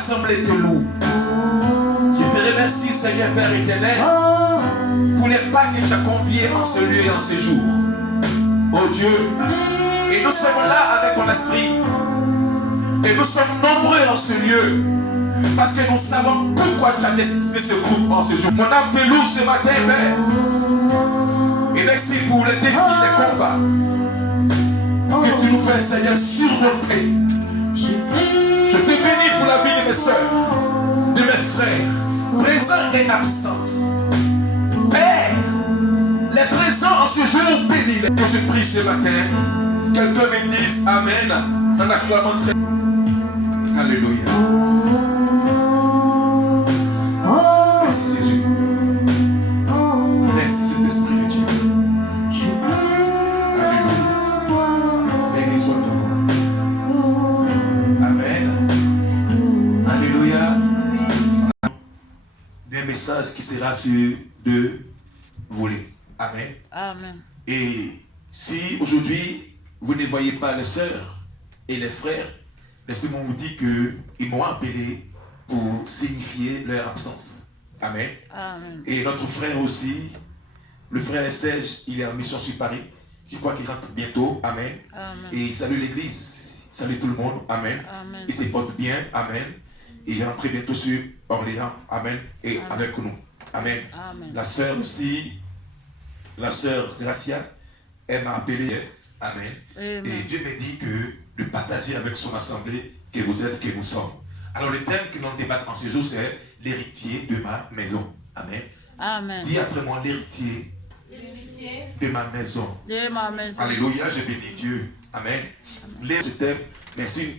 assemblée te loue. Je te remercie, Seigneur Père éternel, pour les pas que tu as conviés en ce lieu et en ce jour. Oh Dieu, et nous sommes là avec ton esprit. Et nous sommes nombreux en ce lieu. Parce que nous savons pourquoi tu as destiné ce groupe en ce jour. Mon âme te loue ce matin, Père. Et merci pour les défis, les combats que tu nous fais, Seigneur, surmonter. Je te bénis pour la vie de mes soeurs, de mes frères, présents et absentes. Père, les présents en ce jour, bénis-les. Que je prie ce matin, quelqu'un me dise Amen en acclamant très. Alléluia. Merci Jésus. Merci Saint-Esprit de Dieu. Alléluia. Béni soit ton nom. Amen. Alléluia. Un message qui sera sur deux volets. Amen. Amen. Et si aujourd'hui vous ne voyez pas les sœurs et les frères, laissez-moi vous dire qu'ils m'ont appelé pour signifier leur absence. Amen. Amen. Et notre frère aussi, le frère Serge, il est en mission sur Paris. Je crois qu'il rentre bientôt. Amen. Amen. Et il salue l'église, il salue tout le monde. Amen. Amen. Il se porte bien. Amen. Et il rentre bientôt sur Orléans. Amen. Et Amen. avec nous. Amen. Amen. La sœur aussi, la sœur Gracia, elle m'a appelé. Amen. Amen. Et Dieu me dit que de partager avec son assemblée que vous êtes, que nous sommes. Alors le thème que nous débattons en ce jour, c'est l'héritier de ma maison. Amen. Amen. Dis après moi l'héritier de ma maison. De ma maison. Alléluia, je bénis Dieu. Amen. Ce thème, mais c'est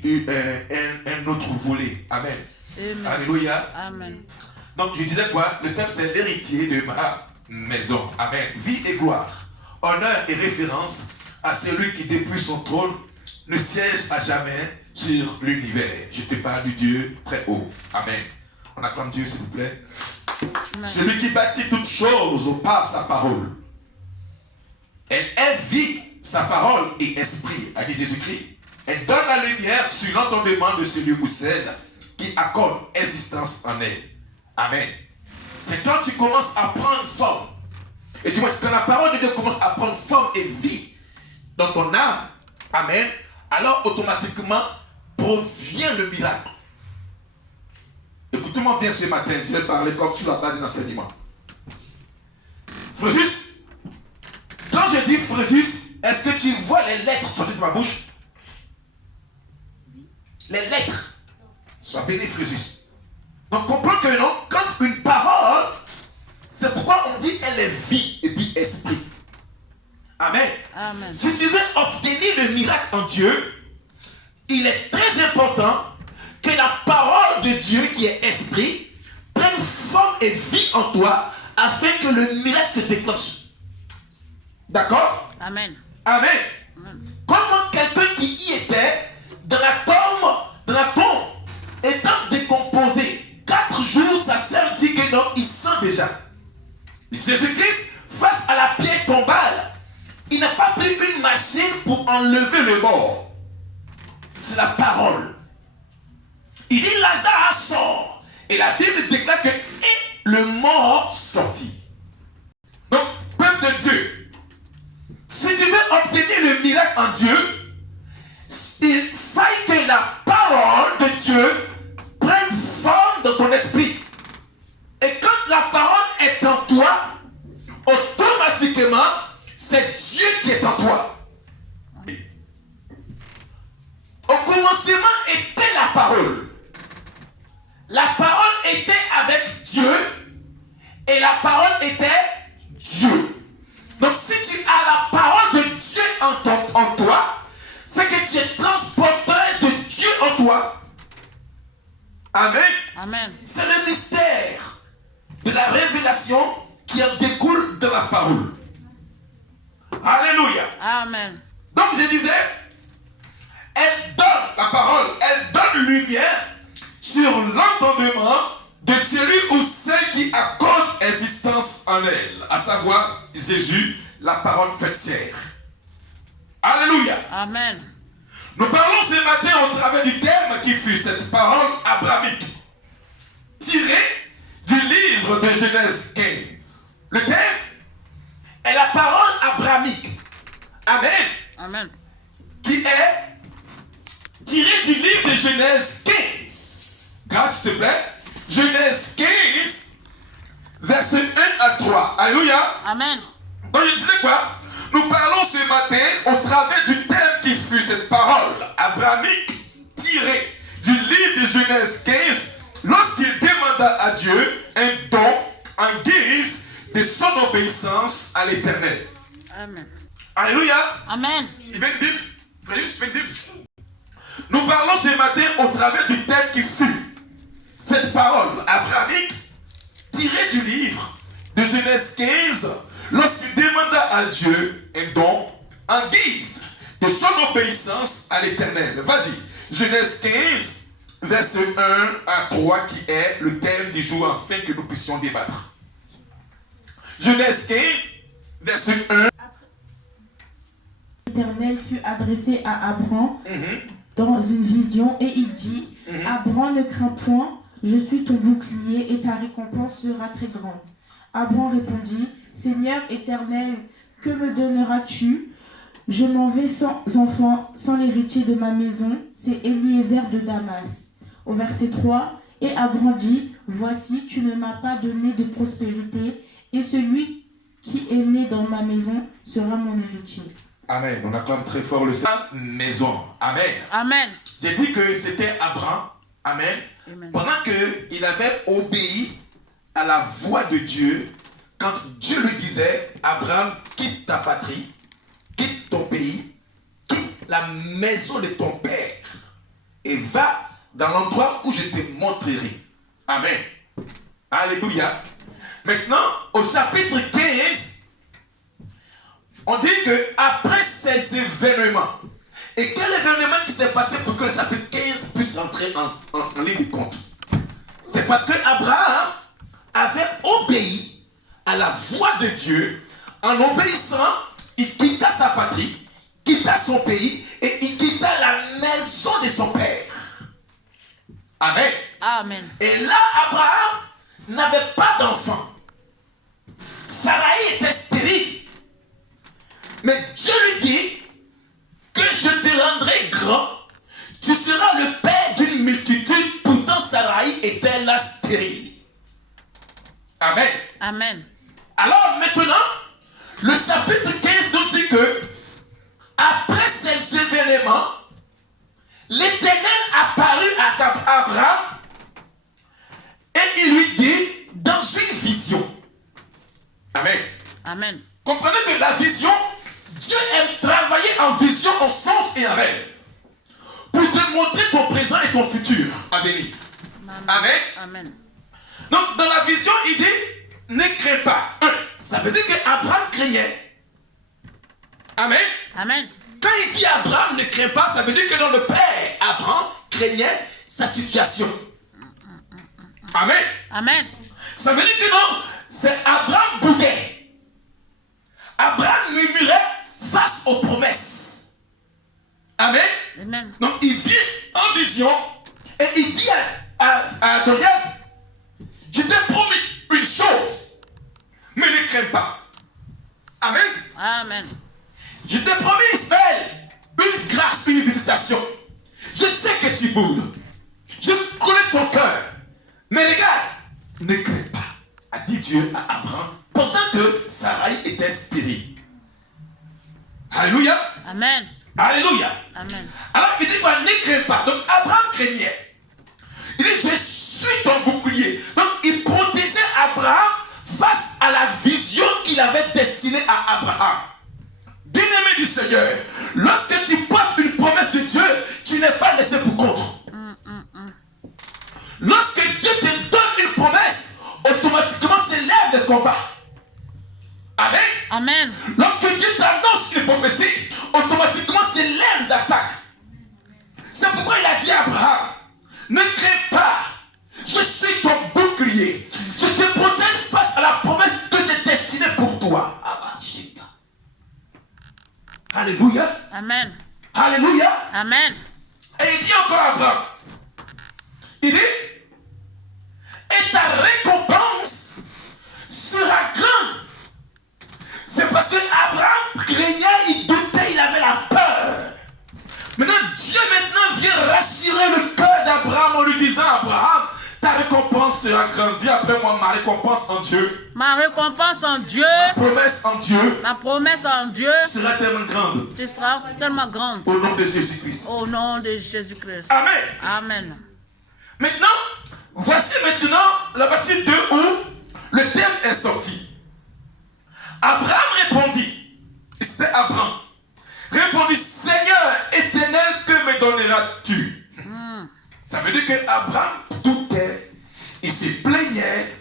un autre volet. Amen. Amen. Alléluia. Amen. Donc je disais quoi? Le thème c'est l'héritier de ma maison. Amen. Vie et gloire, honneur et référence à celui qui depuis son trône ne siège à jamais sur l'univers. Je te parle du Dieu très haut. Amen. On acclame Dieu s'il vous plaît. Amen. Celui qui bâtit toutes choses par sa parole. Elle est vie, sa parole et esprit, a dit Jésus-Christ. Elle donne la lumière sur l'entendement de celui ou celle qui accorde existence en elle. Amen. C'est quand tu commences à prendre forme. Et du moins, quand la parole de Dieu commence à prendre forme et vie dans ton âme, amen, alors automatiquement provient le miracle. Écoutez-moi bien ce matin, je vais parler comme sur la base d'un enseignement. Fréjus, quand je dis Fréjus, est-ce que tu vois les lettres sortir de ma bouche? Les lettres. Sois béni, Fréjus. Donc comprends que non, quand une parole, c'est pourquoi on dit elle est vie et puis esprit. Amen. Amen. Si tu veux obtenir le miracle en Dieu, il est très important que la parole de Dieu qui est esprit prenne forme et vie en toi afin que le miracle se déclenche. D'accord? Amen. Amen. Amen. Comment quelqu'un qui y était dans la tombe, étant décomposé, 4 jours, sa sœur dit que non, il sent déjà. Jésus-Christ, face à la pierre tombale, il n'a pas pris une machine pour enlever le mort. C'est la parole. Il dit Lazare sort. Et la Bible déclare que et le mort sortit. Donc, peuple de Dieu, si tu veux obtenir le miracle en Dieu, il faille que la parole de Dieu prenne forme dans ton esprit. Et quand la parole est en toi, automatiquement, c'est Dieu qui est en toi. Au commencement était la parole. La parole était avec Dieu et la parole était Dieu. Donc si tu as la parole de Dieu en toi, c'est que tu es transporteur de Dieu en toi. Amen. Amen. C'est le mystère de la révélation qui en découle de la parole. Alléluia. Amen. Donc je disais, elle donne la parole, elle donne lumière sur l'entendement de celui ou celle qui accorde existence en elle, à savoir Jésus, la parole faite chair. Alléluia. Amen. Nous parlons ce matin au travers du thème qui fut cette parole abrahamique. Genèse 15. Le thème est la parole abrahamique. Amen. Amen. Qui est tirée du livre de Genèse 15. Grâce, s'il te plaît. Genèse 15, verset 1 à 3. Alléluia. Amen. Donc je disais quoi? Nous parlons ce matin au travers du thème qui fut cette parole abrahamique tirée du livre de Genèse 15 lorsqu'il demanda à Dieu un don en guise de son obéissance à l'Éternel. Amen. Alléluia. Amen. Il veut une Bible? Frère, juste fais une Bible. Nous parlons ce matin au travers du thème qui fut cette parole abrahamique tirée du livre de Genèse 15 lorsqu'il demanda à Dieu un don en guise de son obéissance à l'Éternel. Vas-y. Genèse 15, verset 1 à 3 qui est le thème du jour afin que nous puissions débattre. Genèse 15, verset 1. L'Éternel fut adressé à Abraham dans une vision et il dit Abraham, ne crains point, je suis ton bouclier et ta récompense sera très grande. Abraham répondit Seigneur éternel, que me donneras-tu? Je m'en vais sans enfant, sans l'héritier de ma maison, c'est Eliezer de Damas. Au verset 3, et Abraham dit Voici, tu ne m'as pas donné de prospérité, et celui qui est né dans ma maison sera mon héritier. Amen. On acclame très fort le Saint maison. Amen. Amen. J'ai dit que c'était Abraham. Amen. Amen. Pendant qu'il avait obéi à la voix de Dieu, quand Dieu lui disait, Abraham, quitte ta patrie, quitte ton pays, quitte la maison de ton père et va dans l'endroit où je te montrerai. Amen. Alléluia. Maintenant, au chapitre 15, on dit que après ces événements, et quel événement qui s'est passé pour que le chapitre 15 puisse rentrer en ligne de compte? C'est parce que Abraham avait obéi à la voix de Dieu. En obéissant, il quitta sa patrie, quitta son pays et il quitta la maison de son père. Amen. Amen. Et là, Abraham n'avait pas d'enfant. Sarai était stérile. Mais Dieu lui dit que je te rendrai grand. Tu seras le père d'une multitude. Pourtant, Sarai était là stérile. Amen. Amen. Alors maintenant, le chapitre 15 nous dit que après ces événements, l'Éternel apparut à Abraham et il lui dit dans une vision. Amen. Amen. Comprenez que la vision, Dieu aime travailler en vision, en sens et en rêve pour te montrer ton présent et ton futur à venir. Amen. Amen. Donc dans la vision, il dit ne crains pas. Ça veut dire qu'Abraham craignait. Amen. Amen. Quand il dit Abraham ne craint pas, ça veut dire que dans le père, Abraham craignait sa situation. Amen. Amen. Ça veut dire que non, c'est Abraham bouguait. Abraham murmurait face aux promesses. Amen. Amen. Donc il vit en vision et il dit à Dorian, je t'ai promis une chose, mais ne crains pas. Amen. Amen. Je t'ai promis, Ismaël, une grâce, une visitation. Je sais que tu boules. Je connais ton cœur. Mais regarde, ne crains pas, a dit Dieu à Abraham, pendant que Sarai était stérile. Alléluia. Amen. Alléluia. Amen. Alors il dit, bah, ne crains pas. Donc Abraham craignait. Il dit, je suis ton bouclier. Donc il protégeait Abraham face à la vision qu'il avait destinée à Abraham. Bien-aimé du Seigneur, lorsque tu portes une promesse de Dieu, tu n'es pas laissé pour contre. Lorsque Dieu te donne une promesse, automatiquement s'élève le combat. Amen. Amen. Lorsque Dieu t'annonce une prophétie, automatiquement s'élèvent les attaques. C'est pourquoi il a dit à Abraham, ne crains pas, je suis ton bouclier. Je te protège face à la promesse que j'ai destinée pour toi. Alléluia. Amen. Alléluia. Amen. Et il dit encore à Abraham, il dit, et ta récompense disant à Abraham, ta récompense sera grande. Dis après moi, ma récompense en Dieu. Ma récompense en Dieu. Ma promesse en Dieu. Ma promesse en Dieu. Sera tellement grande. Tu seras tellement grande. Au nom de Jésus-Christ. Au nom de Jésus-Christ. Amen. Amen. Maintenant, voici maintenant la partie 2 où le thème est sorti. Abraham répondit. C'était Abraham. Répondit, Seigneur éternel, que me donneras-tu? Ça veut dire que Abraham doutait, il se plaignait.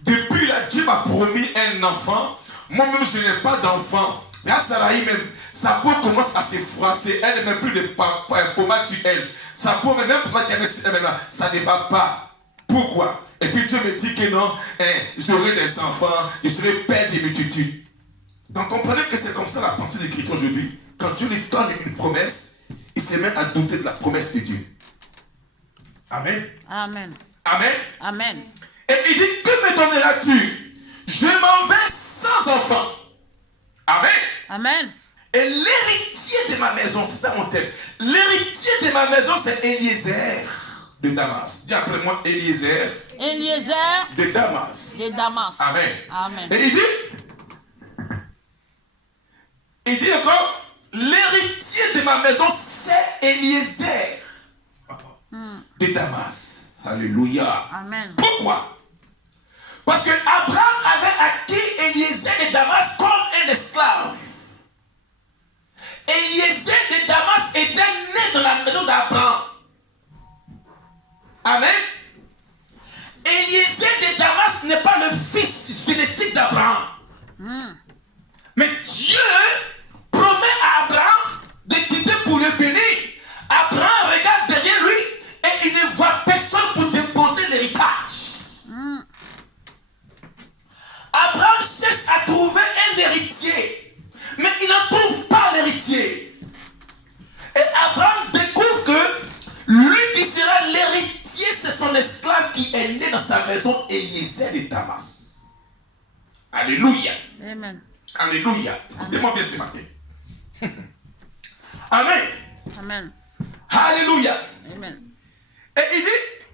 Depuis là, Dieu m'a promis un enfant. Moi-même, je n'ai pas d'enfant. Là, Sarai même, sa peau commence à se froisser. Elle n'a même plus de pommade sur elle. Sa peau, même pommade qu'elle met sur elle, ça ne va pas. Pourquoi? Et puis Dieu me dit que non, j'aurai des enfants, je serai père des multitudes. Donc comprenez que c'est comme ça la pensée de Christ aujourd'hui. Quand Dieu lui donne une promesse, il se met à douter de la promesse de Dieu. Amen. Amen. Amen. Amen. Et il dit, que me donneras-tu? Je m'en vais sans enfant. Amen. Amen. Et l'héritier de ma maison, c'est ça mon thème. L'héritier de ma maison, c'est Eliezer de Damas. Dis après moi, Eliezer. Eliezer De Damas. de Damas. Amen. Amen. Et il dit encore, l'héritier de ma maison, c'est Eliezer de Damas. Alléluia. Amen. Pourquoi? Parce que Abraham avait acquis Eliezer de Damas comme un esclave. Eliezer de Damas était né dans la maison d'Abraham. Amen. Eliezer de Damas n'est pas le fils génétique d'Abraham. Mais Dieu promet à Abraham de quitter pour le bénir. Abraham regarde derrière lui et il ne voit personne pour déposer l'héritage. Abraham cherche à trouver un héritier, mais il ne trouve pas l'héritier. Et Abraham découvre que lui qui sera l'héritier, c'est son esclave qui est né dans sa maison, Eliezer de Damas. Alléluia. Amen. Alléluia. Écoutez-moi bien ce matin. Amen. Amen. Alléluia. Amen. Et il dit,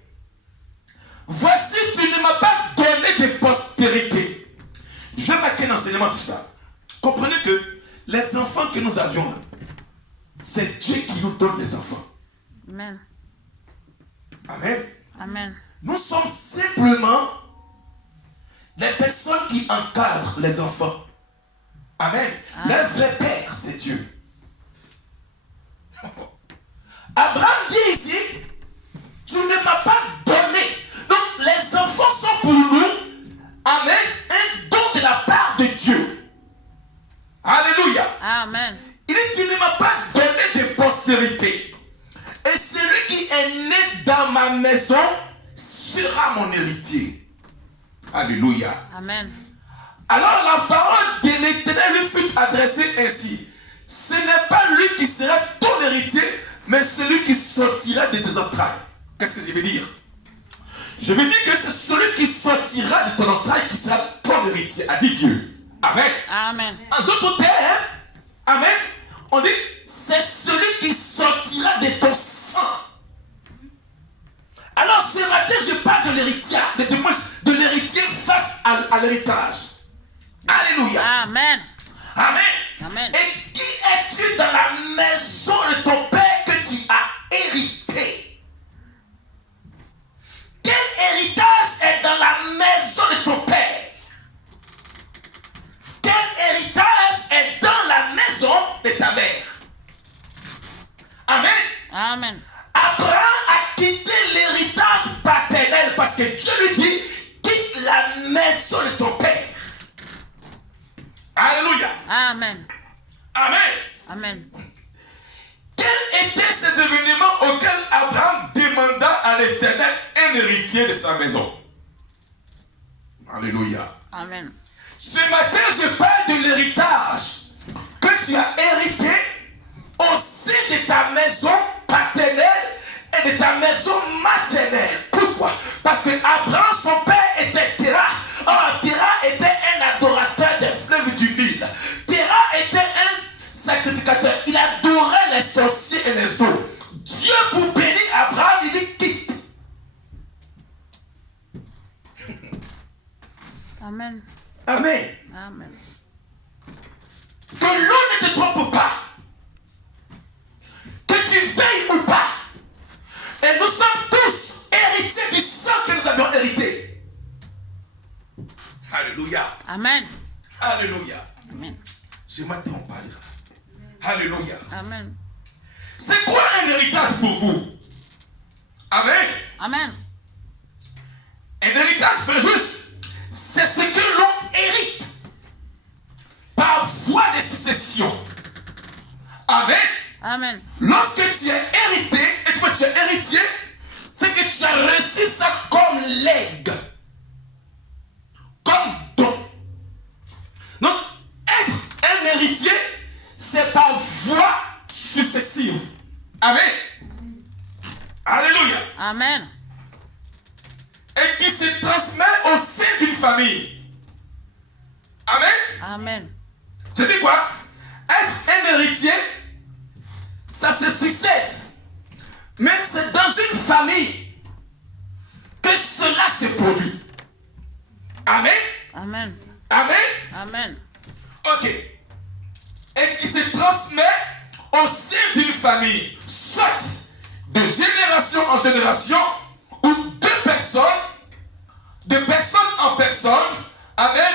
voici, tu ne m'as pas donné de postérité. Je vais marquer un enseignement sur ça. Comprenez que les enfants que nous avions là, c'est Dieu qui nous donne les enfants. Amen. Amen. Amen. Nous sommes simplement les personnes qui encadrent les enfants. Amen. Le vrai père, c'est Dieu. Abraham dit ici, tu ne m'as pas donné. Donc les enfants sont pour nous, amen, un don de la part de Dieu. Alléluia. Amen. Il dit, tu ne m'as pas donné de postérité. Et celui qui est né dans ma maison sera mon héritier. Alléluia. Amen. Alors la parole de l'Éternel lui fut adressée ainsi. Ce n'est pas lui qui sera ton héritier, mais celui qui sortira de tes entrailles. Qu'est-ce que je veux dire? Je veux dire que c'est celui qui sortira de ton entraille qui sera ton héritier, a dit Dieu. Amen. Amen. En d'autres termes, amen, on dit, c'est celui qui sortira de ton sang. Alors ce matin, je parle de l'héritier, de l'héritier face à l'héritage. Alléluia. Amen. Amen. Amen. Et qui es-tu dans la maison de ton père que tu as hérité? Quel héritage est dans la maison de ton père? Quel héritage est dans la maison de ta mère? Amen. Amen. Abraham a quitté l'héritage paternel parce que Dieu lui dit, quitte la maison de ton père. Alléluia. Amen. Amen. Amen. Quels étaient ces événements auxquels Abraham demanda à l'Éternel un héritier de sa maison? Alléluia. Amen. Ce matin, je parle de l'héritage que tu as hérité au sein de ta maison paternelle et de ta maison maternelle. Pourquoi? Parce que Abraham, son père, était Terah. Or, Terah était un adorateur des fleuves du Nil. Terah était un sacrificateur. Il adorait les sorciers et les eaux. Dieu, pour bénir Abraham, il dit quitte. Amen. Amen. Amen. Que l'on ne te trompe pas. Que tu veilles ou pas. Et nous sommes tous héritiers du sang que nous avions hérité. Alléluia. Amen. Alléluia. Amen. Ce matin, on parlera. Alléluia. Amen. C'est quoi un héritage pour vous? Amen. Amen. Un héritage, frère juste, c'est ce que l'on hérite par voie de succession. Amen. Amen. Lorsque tu es hérité et que tu es héritier, c'est que tu as reçu ça comme legs, comme don. Donc, être un héritier, c'est par voie successive. Amen. Alléluia. Amen. Et qui se transmet au sein d'une famille. Amen. Amen. Je dis quoi? Être un héritier, ça se succède. Mais c'est dans une famille que cela se produit. Amen. Amen. Amen. Amen. Ok. Et qui se transmet au sein d'une famille, soit de génération en génération, ou de personne en personne. Amen.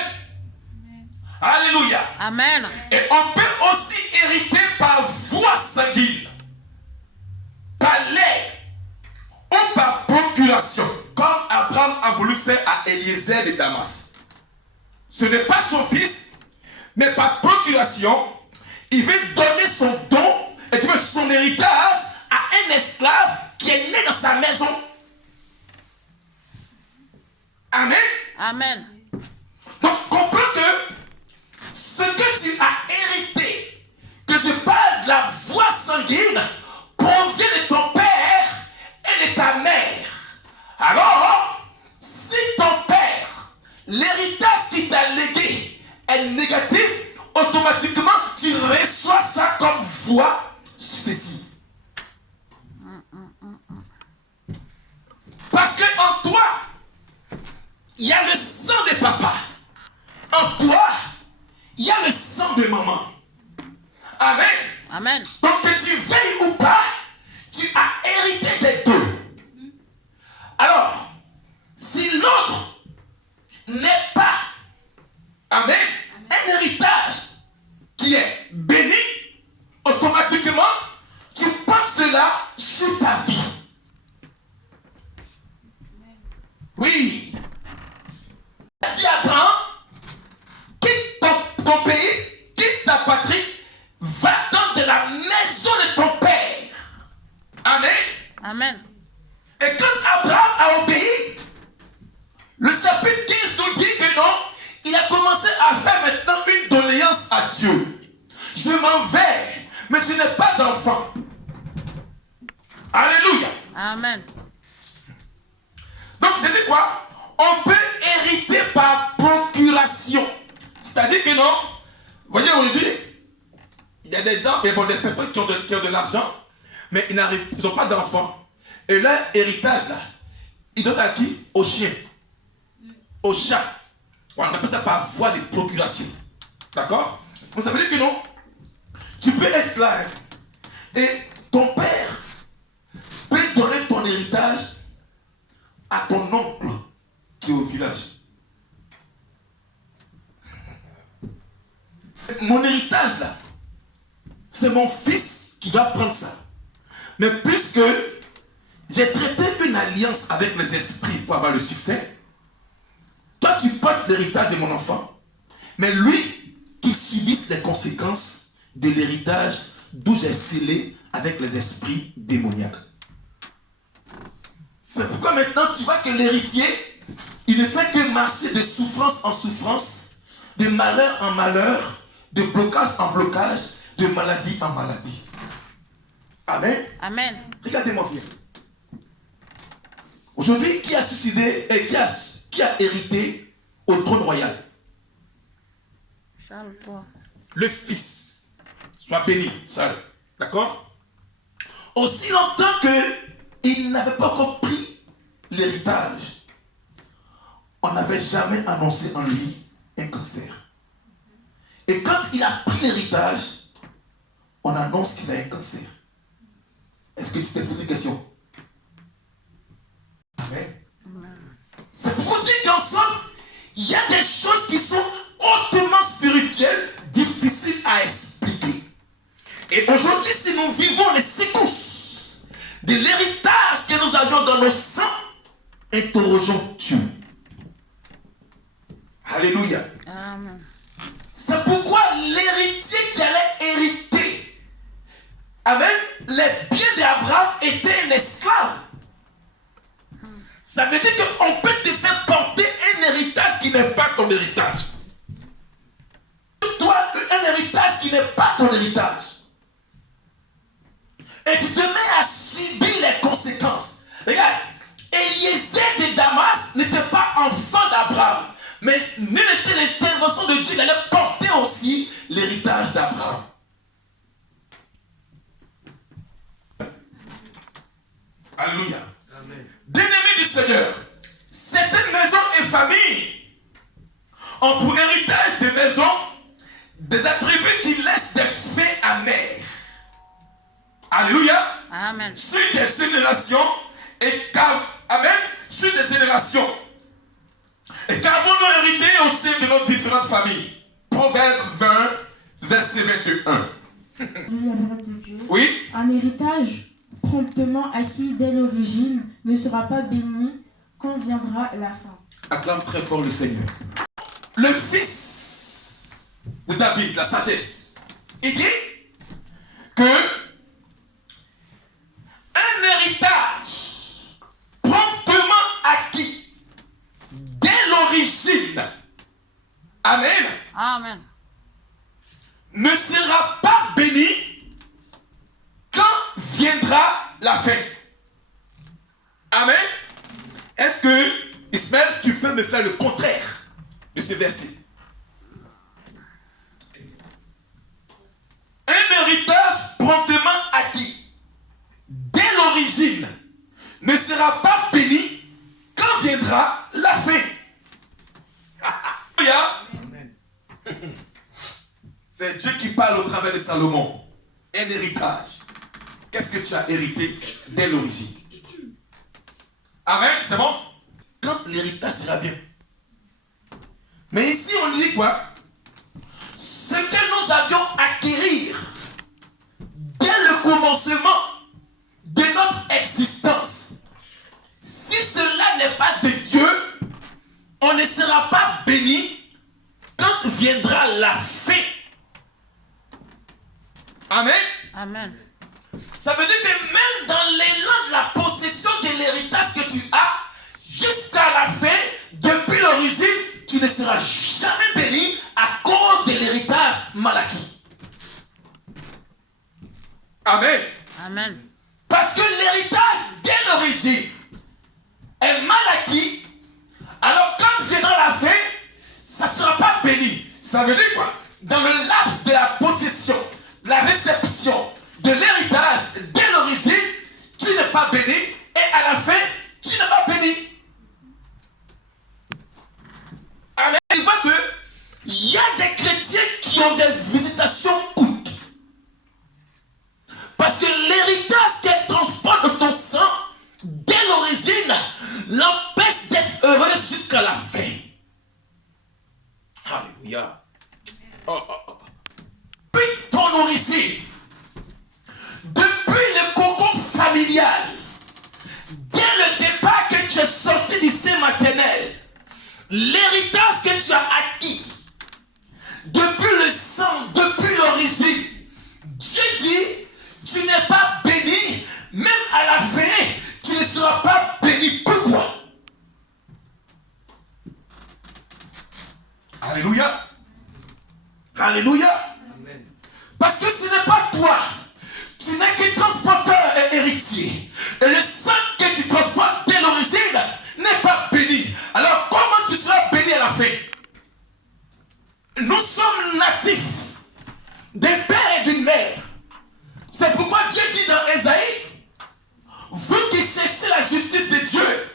Alléluia. Amen. Et on peut aussi hériter par voie sanguine, par legs ou par procuration, comme Abraham a voulu faire à Eliezer de Damas. Ce n'est pas son fils, mais par procuration, il veut donner son don et son héritage à un esclave qui est né dans sa maison. Amen. Amen. Donc comprends que ce que tu as hérité, que je parle de la voie sanguine, provient de ton père et de ta mère. Alors, si ton père, l'héritage qu'il t'a légué est négatif, automatiquement tu reçois ça comme voie successive. Parce que en toi, il y a le sang de papa. En toi, il y a le sang de maman. Amen. Amen. Donc que tu veilles ou pas, tu as hérité des deux. Alors, si l'autre n'est pas, amen, un héritage qui est béni, automatiquement, tu portes cela sur ta vie. Oui. Dis à Abraham, quitte ton pays, quitte ta patrie, va-t'en de la maison de ton père. Amen. Amen. Et quand Abraham a obéi, le chapitre 15 nous dit que non, il a commencé à faire maintenant une doléance à Dieu. Je m'en vais, mais je n'ai pas d'enfant. Alléluia. Amen. Donc, je dis quoi? On peut hériter par procuration. C'est-à-dire que non, vous voyez aujourd'hui, il y a des personnes qui ont de l'argent, mais ils n'ont pas d'enfants. Et leur héritage, là, ils donnent à qui? Au chien, au chat. On appelle ça par voie de procuration. D'accord? Donc ça veut dire que non, tu peux être là, hein, et ton père peut donner ton héritage à ton oncle qui est au village. Mon héritage là, c'est mon fils qui doit prendre ça. Mais puisque j'ai traité une alliance avec les esprits pour avoir le succès, toi tu portes l'héritage de mon enfant, mais lui qu'il subisse les conséquences de l'héritage d'où j'ai scellé avec les esprits démoniaques. C'est pourquoi maintenant tu vois que l'héritier, il ne fait que marcher de souffrance en souffrance, de malheur en malheur, de blocage en blocage, de maladie en maladie. Amen. Amen. Regardez-moi bien. Aujourd'hui, qui a suicidé et qui a hérité au trône royal? Charles III. Le fils. Soit béni, Charles. D'accord? Aussi longtemps qu'il n'avait pas encore pris l'héritage, on n'avait jamais annoncé en lui un cancer. Et quand il a pris l'héritage, on annonce qu'il a un cancer. Est-ce que tu t'es posé une question? Amen. C'est pour vous dire qu'ensemble, il y a des choses qui sont hautement spirituelles, difficiles à expliquer. Et aujourd'hui, si nous vivons les secousses de l'héritage que nous avions dans nos sangs, interrogeons Dieu. Alléluia. Amen. C'est pourquoi l'héritier qui allait hériter, amen, les biens d'Abraham était un esclave. Ça veut dire qu'on peut te faire porter un héritage qui n'est pas ton héritage. Toi, un héritage qui n'est pas ton héritage. Et tu te mets à subir les conséquences. Regarde, Eliezer de Damas n'était pas enfant d'Abraham. Mais nul n'était l'intervention de Dieu, il allait porter aussi l'héritage d'Abraham. Alléluia. Bien-aimés du Seigneur, certaines maisons et familles ont pour héritage des maisons des attributs qui laissent des faits amers. Alléluia. Amen. Sur des générations et amen, sur des générations. Et qu'avons-nous hérité au sein de nos différentes familles? Proverbe 20, verset 21. Oui. Un héritage promptement acquis dès l'origine ne sera pas béni quand viendra la fin. Acclame très fort le Seigneur. Le fils de David, la sagesse, il dit que un héritage promptement acquis dès l'origine, amen, Amen. ne sera pas béni quand viendra la fin. Amen. Est-ce que, Ismaël, tu peux me faire le contraire de ce verset? Un héritage promptement acquis dès l'origine ne sera pas béni quand viendra la fin. C'est Dieu qui parle au travers de Salomon. Un héritage. Qu'est-ce que tu as hérité dès l'origine? Amen, c'est bon? Quand l'héritage sera bien. Mais ici, on dit quoi? Ce que nous avions acquérir dès le commencement de notre existence, si cela n'est pas de Dieu, on ne sera pas béni quand viendra la fin. Amen. Amen. Ça veut dire que même dans l'élan de la possession de l'héritage que tu as, jusqu'à la fin, depuis l'origine, tu ne seras jamais béni à cause de l'héritage mal acquis. Amen. Amen. Parce que l'héritage, dès l'origine, est mal acquis. Alors quand viendra la fin, ça ne sera pas béni. Ça veut dire quoi? Dans le laps de la possession, de la réception, de l'héritage, dès l'origine, tu n'es pas béni. Et à la fin, tu n'es pas béni. Alors il voit que il y a des chrétiens qui ont des visitations courtes. Parce que l'héritage qu'elle transporte de son sang, dès l'origine, l'empêche d'être heureux jusqu'à la fin. Alléluia. Puis ton origine, depuis le cocon familial, dès le départ que tu es sorti du sein maternel, l'héritage que tu as acquis, depuis le sang, depuis l'origine, Dieu dit, tu n'es pas béni, même à la fin, tu ne seras pas béni. Pourquoi? Alléluia. Alléluia. Amen. Parce que ce n'est pas toi. Tu n'es que transporteur et héritier. Et le sang que tu transportes dès l'origine n'est pas béni. Alors comment tu seras béni à la fin? Nous sommes natifs d'un père et d'une mère. C'est pourquoi Dieu dit dans Ésaïe, vous qui cherchez la justice de Dieu,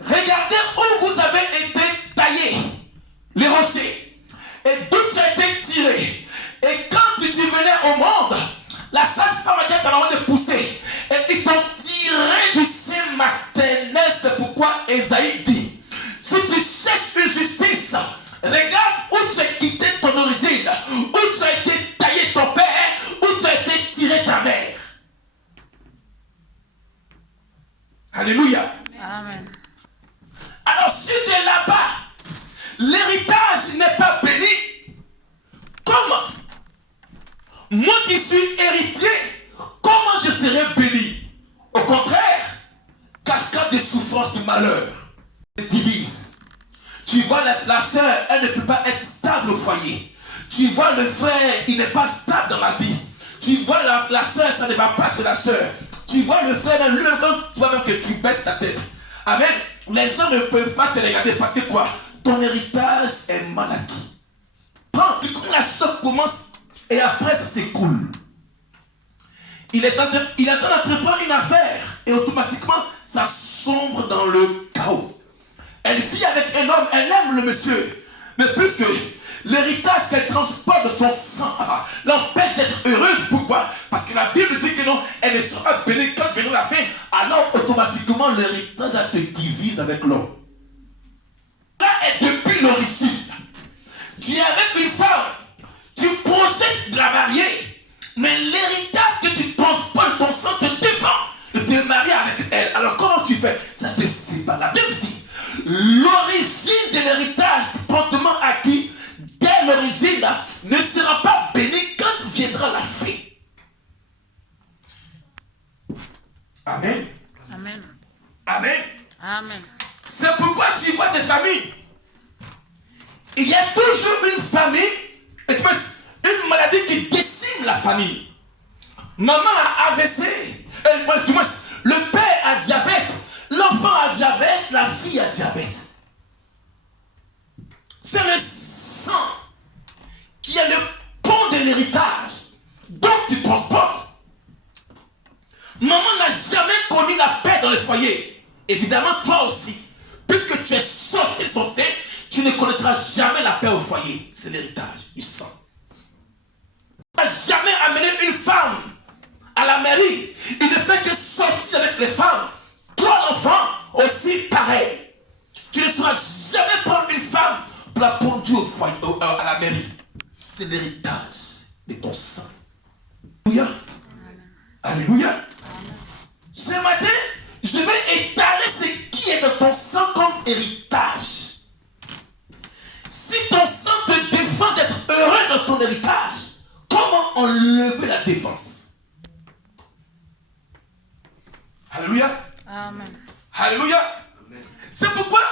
regardez où vous avez été les rochers, et d'où tu as été tiré. Et quand tu venais au monde, la sage-femme a dit à ta maman de pousser. Et ils t'ont tiré du sein maternel. C'est pourquoi Esaïe dit, si tu cherches une justice, regarde où tu as quitté ton origine, où tu as été taillé ton père, où tu as été tiré ta mère. Alléluia. Amen. Alors si de là-bas, l'héritage n'est pas béni, comment? Moi qui suis héritier, comment je serai béni? Au contraire, cascade de souffrance, de malheur, de divise. Tu vois la soeur, elle ne peut pas être stable au foyer. Tu vois le frère, il n'est pas stable dans la vie. Tu vois la soeur, ça ne va pas sur la soeur. Tu vois le frère, même lui-même, quand tu vois même que tu baisses ta tête. Amen. Les gens ne peuvent pas te regarder parce que quoi? Ton héritage est mal acquis. Prends, la chose commence et après ça s'écoule. Il est en train d'entreprendre une affaire et automatiquement ça sombre dans le chaos. Elle vit avec un homme, elle aime le monsieur, mais plus que l'héritage qu'elle transporte de son sang l'empêche d'être heureuse. Pourquoi? Parce que la Bible dit que non, elle ne sera bénie quand viendra la fin. Alors automatiquement l'héritage te divise avec l'homme. Là est depuis l'origine. Tu es avec une femme, tu projettes de la marier, mais l'héritage que tu transportes ton sang te défend de te marier avec elle. Alors comment tu fais? Ça te sépare. La Bible dit l'origine de l'héritage promptement acquis dès l'origine ne sera pas bénie quand viendra la fin. Amen. Amen. Amen. Amen. C'est pourquoi tu vois des familles. Il y a toujours une famille, une maladie qui décime la famille. Maman a AVC, le père a diabète, l'enfant a diabète, la fille a diabète. C'est le sang qui est le pont de l'héritage. Donc tu transportes. Maman n'a jamais connu la paix dans le foyer. Évidemment, toi aussi. Puisque tu es sorti son sein, tu ne connaîtras jamais la paix au foyer. C'est l'héritage du sang. Tu n'as jamais amené une femme à la mairie. Il ne fait que sortir avec les femmes. Toi, l'enfant, aussi pareil. Tu ne sauras jamais prendre une femme pour la conduire au foyer, à la mairie. C'est l'héritage de ton sang. Alléluia. Alléluia. Ce matin, je vais étaler ce qui est dans ton sang comme héritage. Si ton sang te défend d'être heureux dans ton héritage, comment enlever la défense? Alléluia. Amen. Alléluia. C'est pourquoi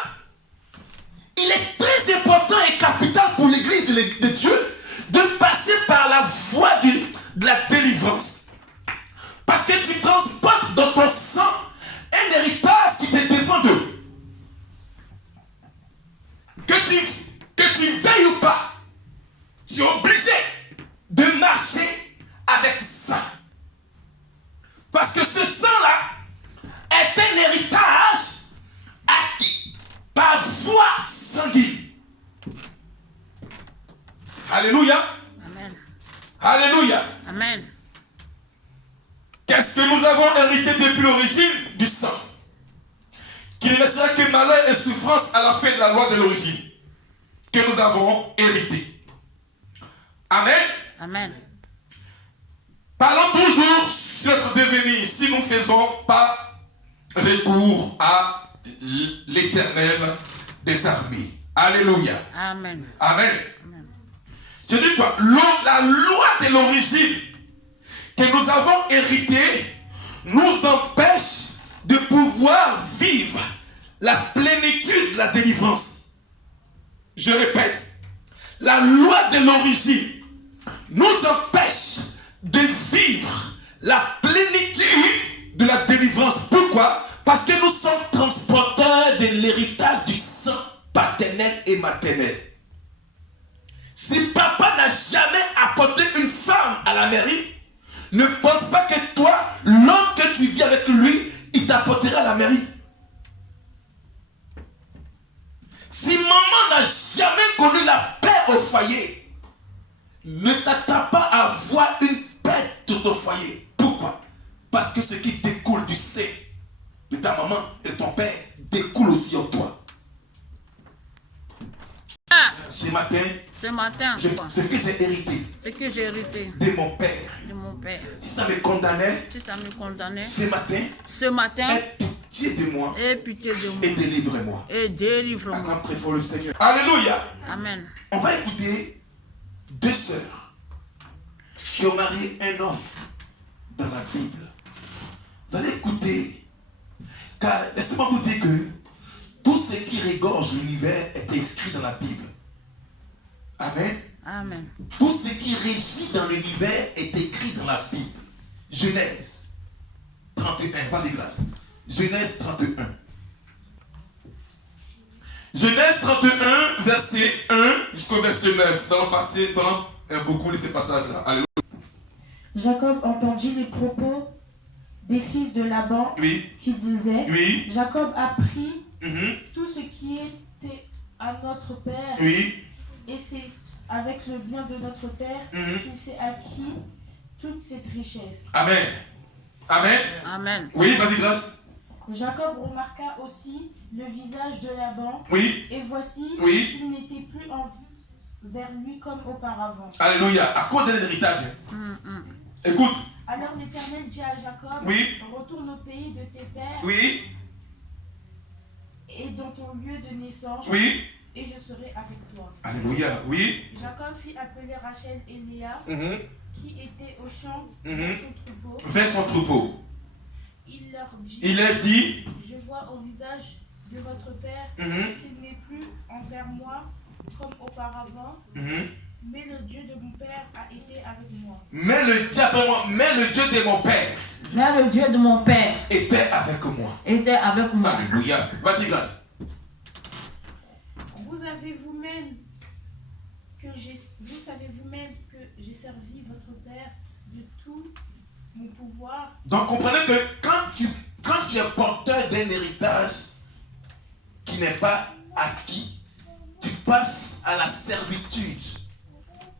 il est très important et capital pour l'église de Dieu de passer par la voie de la délivrance. Parce que tu transportes dans ton sang un héritage qui te défend d'eux. Que tu veilles ou pas, tu es obligé de marcher avec ça. Parce que ce sang-là est un héritage acquis par voie sanguine. Alléluia. Amen. Alléluia. Amen. Qu'est-ce que nous avons hérité depuis l'origine? Du sang. Qu'il ne sera que malheur et souffrance à la fin de la loi de l'origine que nous avons hérité. Amen. Amen. Parlons toujours sur notre devenir si nous ne faisons pas recours à l'Éternel des armées. Alléluia. Amen. Amen. Amen. Je dis quoi? La loi de l'origine que nous avons héritée nous empêche de pouvoir vivre la plénitude de la délivrance. Je répète, la loi de l'origine nous empêche de vivre la plénitude de la délivrance. Pourquoi? Parce que nous sommes transporteurs de l'héritage du sang paternel et maternel. Si papa n'a jamais apporté une femme à la mairie, ne pense pas que toi, l'homme que tu vis avec lui, il t'apportera à la mairie. Si maman n'a jamais connu la paix au foyer, ne t'attends pas à voir une paix dans ton foyer. Pourquoi? Parce que ce qui découle du sein de ta maman et de ton père découle aussi en toi. Ce matin, ce que j'ai hérité de mon père, si ça me condamnait, ce matin, aie pitié de moi et délivre-moi. Acclame très fort le Seigneur. Alléluia. Amen. On va écouter deux sœurs qui ont marié un homme dans la Bible. Vous allez écouter, car laissez-moi vous dire que tout ce qui regorge l'univers est inscrit dans la Bible. Amen. Amen. Tout ce qui régit dans l'univers est écrit dans la Bible. Genèse 31, pas de grâce. Genèse 31. Genèse 31, verset 1 jusqu'au verset 9. Dans le passé, beaucoup de ces passages-là. Alléluia. Jacob entendit les propos des fils de Laban qui disaient, Jacob a pris tout ce qui était à notre père, et c'est avec le bien de notre père qu'il s'est acquis toute cette richesse. Amen. Amen. Amen. Oui, vas-y, grâce. Jacob remarqua aussi le visage de Laban, et voici, il n'était plus envers lui comme auparavant. Alléluia. À cause de l'héritage. Écoute. Alors l'Éternel dit à Jacob, retourne au pays de tes pères, et dans ton lieu de naissance, et je serai avec toi. Alléluia. Jacob fit appeler Rachel et Léa, qui étaient au champ vers son troupeau. Il leur dit, je vois au visage de votre père qu'il n'est plus envers moi comme auparavant, mais le Dieu de mon père a été avec moi. Mais le Dieu de mon père était avec moi. Alléluia. Vas-y, grâce. Vous savez vous-même que j'ai servi votre père de tout mon pouvoir. Donc comprenez que quand tu es porteur d'un héritage qui n'est pas acquis, tu passes à la servitude.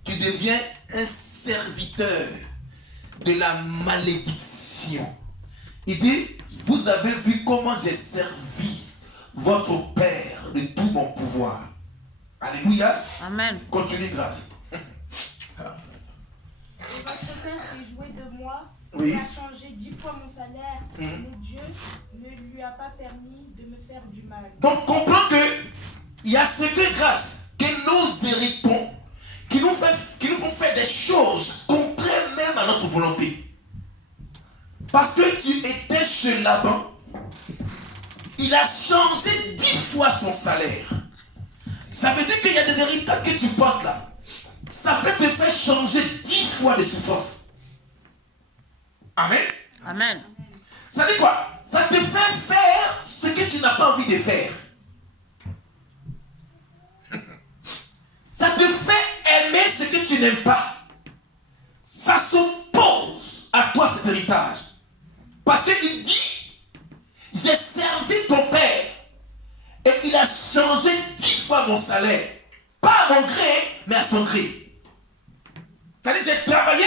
Tu deviens un serviteur de la malédiction. Il dit, vous avez vu comment j'ai servi votre père de tout mon pouvoir. Alléluia. Amen. Continue, grâce. Votre père s'est joué de moi, il a changé 10 fois mon salaire, mais Dieu ne lui a pas permis de me faire du mal. Donc comprends que il y a ce que grâce que nous héritons, qui nous font faire des choses contraires même à notre volonté. Parce que tu étais chez Laban, il a changé 10 fois son salaire. Ça veut dire qu'il y a des héritages que tu portes là. Ça peut te faire changer 10 fois de souffrance. Amen. Amen. Ça dit quoi? Ça te fait faire ce que tu n'as pas envie de faire. Ça te fait aimer ce que tu n'aimes pas. Ça s'oppose à toi cet héritage. Parce qu'il dit, j'ai servi ton père et il a changé 10 fois mon salaire. Pas à mon gré, mais à son gré. C'est-à-dire j'ai travaillé,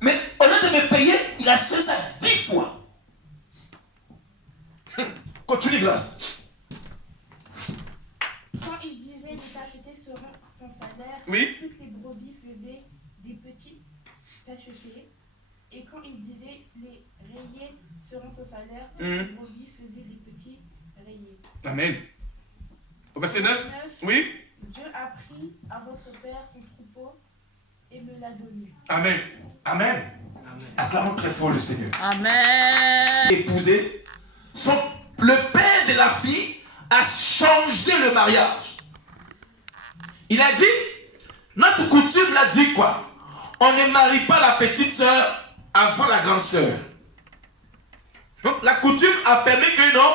mais au lieu de me payer, il a changé ça 10 fois. Continue, grâce. Quand il disait les tachetés seront ton salaire, toutes les brebis faisaient des petits tachetés. Et quand il disait les rayés seront ton salaire, les brebis faisaient des petits rayés. Amen. Au verset 9. Dieu a pris à votre père son troupeau et me l'a donné. Amen. Amen. Acclamons très fort le Seigneur. Amen. Épousé, le père de la fille a changé le mariage. Il a dit, notre coutume l'a dit quoi? On ne marie pas la petite sœur avant la grande sœur. Donc la coutume a permis que non,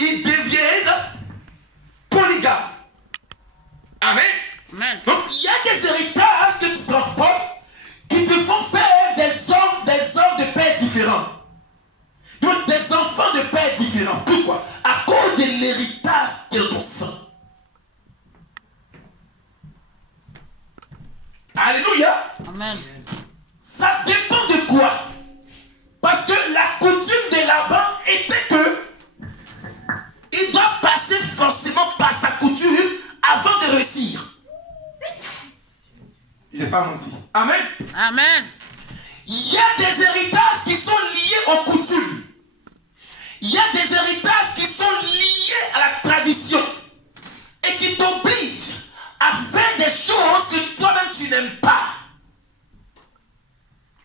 ils deviennent polygames. Amen. Amen. Donc il y a des héritages que tu transportes qui te font faire des hommes de pères différents. Donc des enfants de pères différents. Pourquoi? À cause de l'héritage qui est dans ton sang. Alléluia. Amen. Ça dépend de quoi? Parce que la coutume de Laban était que il doit passer forcément par sa coutume avant de réussir. Je n'ai pas menti. Amen. Amen. Il y a des héritages qui sont liés aux coutumes. Il y a des héritages qui sont liés à la tradition et qui t'obligent à faire des choses que toi-même tu n'aimes pas.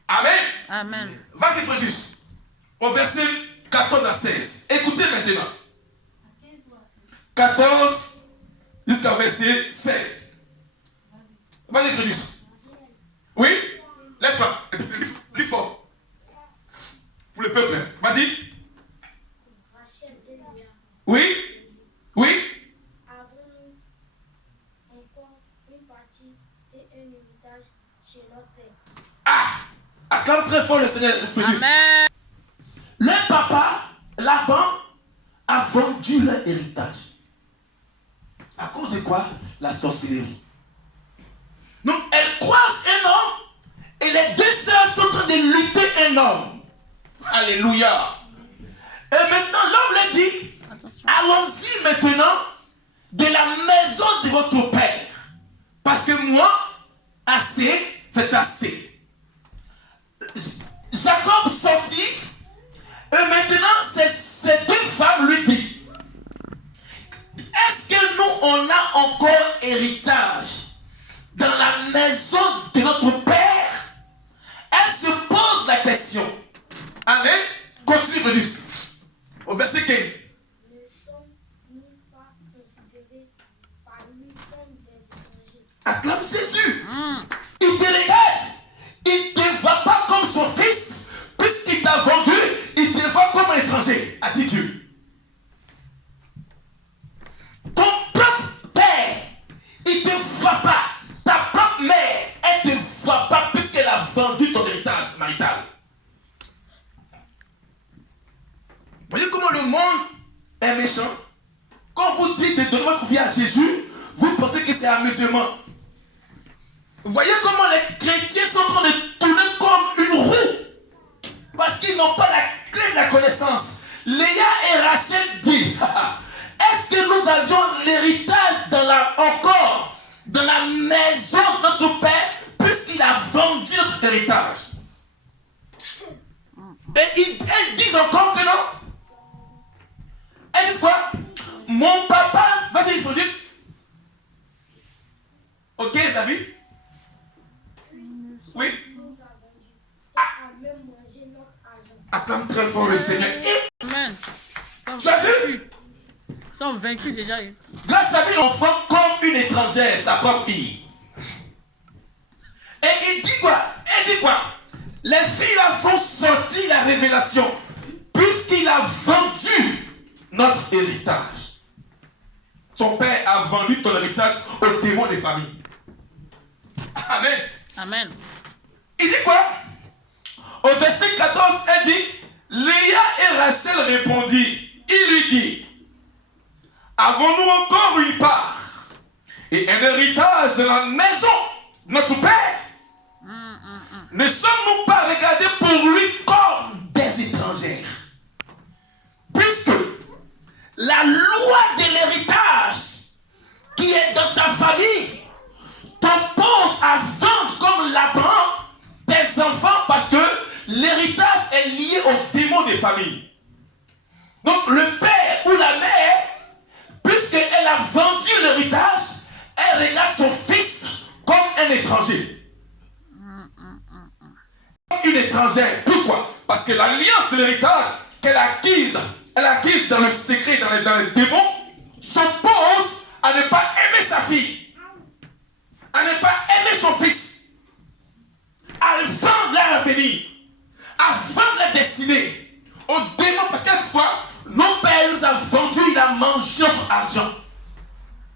Amen. Amen. Vas-y, frère juste. Au verset 14 à 16. Écoutez maintenant. 14 jusqu'au verset 16. Vas-y, frère juste. Oui? Lève-toi. Plus fort. Pour le peuple. Hein. Vas-y. Oui? Oui? Avons-nous encore une partie et un héritage chez notre père? Ah! Acclame très fort le Seigneur. Amen. Le papa, Laban, a vendu leur héritage. À cause de quoi? La sorcellerie. Donc, elle croise un homme et les deux sœurs sont en train de lutter un homme. Alléluia. Et maintenant, l'homme leur dit, allons-y maintenant de la maison de votre père. Parce que moi, assez, fait assez. Jacob sortit et maintenant ces deux femmes lui disent, est-ce que nous on a encore héritage dans la maison de notre père? Elle se pose la question. Amen. Continue juste. Au verset 15. Ne sommes-nous pas considérés par lui comme des étrangers? Acclame Jésus. Il te regarde. Il ne te voit pas comme son fils. Puisqu'il t'a vendu, il te voit comme un étranger. A dit Dieu. Ton propre père, il ne te voit pas. Ta propre mère, elle ne te voit pas puisqu'elle a vendu ton héritage marital. Voyez comment le monde est méchant. Quand vous dites de donner votre vie à Jésus, vous pensez que c'est amusement. Voyez comment les chrétiens sont en train de tourner comme une roue. Parce qu'ils n'ont pas la clé de la connaissance. Léa et Rachel disent, est-ce que nous avions l'héritage encore dans la maison de notre père puisqu'il a vendu notre héritage? Et elles disent encore que non. Elles disent quoi? Mon papa, vas-y, il faut juste. Ok, David? Oui? Nous a vendu et a même mangé notre argent. Acclame très fort le Seigneur. Et Amen. tu as vu? Ils sont vaincus déjà. Grâce à lui, l'enfant comme une étrangère, sa propre fille. Et il dit quoi? Il dit quoi? Les filles là font sortir la révélation. Puisqu'il a vendu notre héritage. Son père a vendu ton héritage aux démons des familles. Amen. Amen. Il dit quoi? Au verset 14, elle dit, Léa et Rachel répondit. Il lui dit, avons-nous encore une part et un héritage de la maison de notre père? Ne sommes-nous pas regardés pour lui comme des étrangères? Puisque la loi de l'héritage qui est dans ta famille t'impose à vendre comme Laban tes enfants parce que l'héritage est lié aux démons des familles. Donc le père ou la mère, puisqu'elle a vendu l'héritage, elle regarde son fils comme un étranger. Une étrangère. Pourquoi? Parce que l'alliance de l'héritage qu'elle a acquise, dans le secret, dans les démons, s'oppose à ne pas aimer sa fille, à ne pas aimer son fils, à vendre leur avenir, à vendre la destinée aux démons. Parce qu'à ce soir, nos pères nous a vendu, il a mangé notre argent.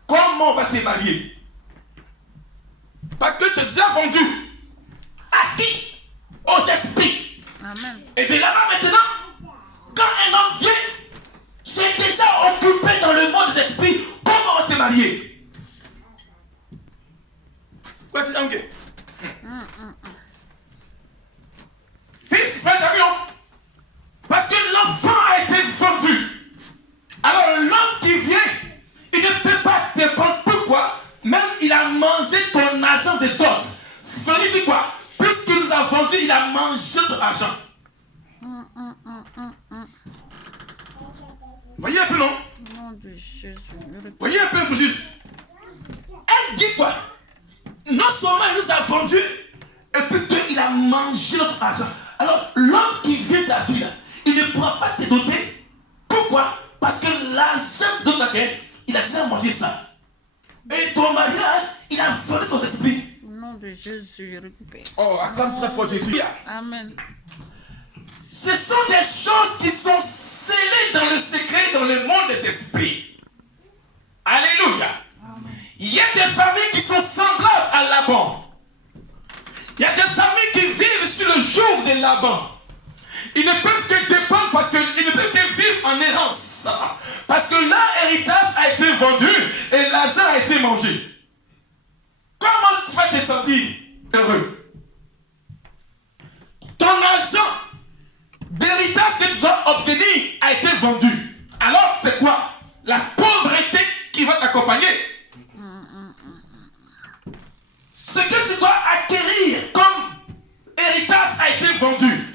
Comment on va te marier? Parce que tu es déjà vendu. À qui? Aux esprits. Amen. Et de là-bas maintenant, quand un homme vient, tu es déjà occupé dans le monde des esprits. Comment on va te marier? Voici, ok. Fils, Ismaël, t'as vu, non? Parce que l'enfant a été vendu. Alors l'homme qui vient, il ne peut pas te prendre. Pourquoi? Même il a mangé ton argent de dot. Frère, dit quoi? Puisqu'il nous a vendu, il a mangé ton argent. Voyez un peu, non? Nom de Jésus. Voyez un peu, Fousus. Elle dit quoi? Non seulement il nous a vendu, et puis qu'il a mangé notre argent. Alors, l'homme qui vient de ta vie, là, il ne pourra pas te doter. Pourquoi? Parce que l'argent de laquelle il a déjà mangé ça. Et ton mariage, il a volé son esprit. Au nom de Jésus, je récupère. Oh, acclame très fort Jésus. Amen. Ce sont des choses qui sont scellées dans le secret, dans le monde des esprits. Alléluia. Il y a des familles qui sont semblables à Laban. Il y a des familles qui vivent sur le joug de Laban. Ils ne peuvent que dépendre parce qu'ils ne peuvent que vivre en errance. Parce que l'héritage a été vendu et l'argent a été mangé. Comment tu vas te sentir heureux? Ton argent d'héritage que tu dois obtenir a été vendu. Alors, c'est quoi? La pauvreté qui va t'accompagner. Ce que tu dois acquérir comme héritage a été vendu.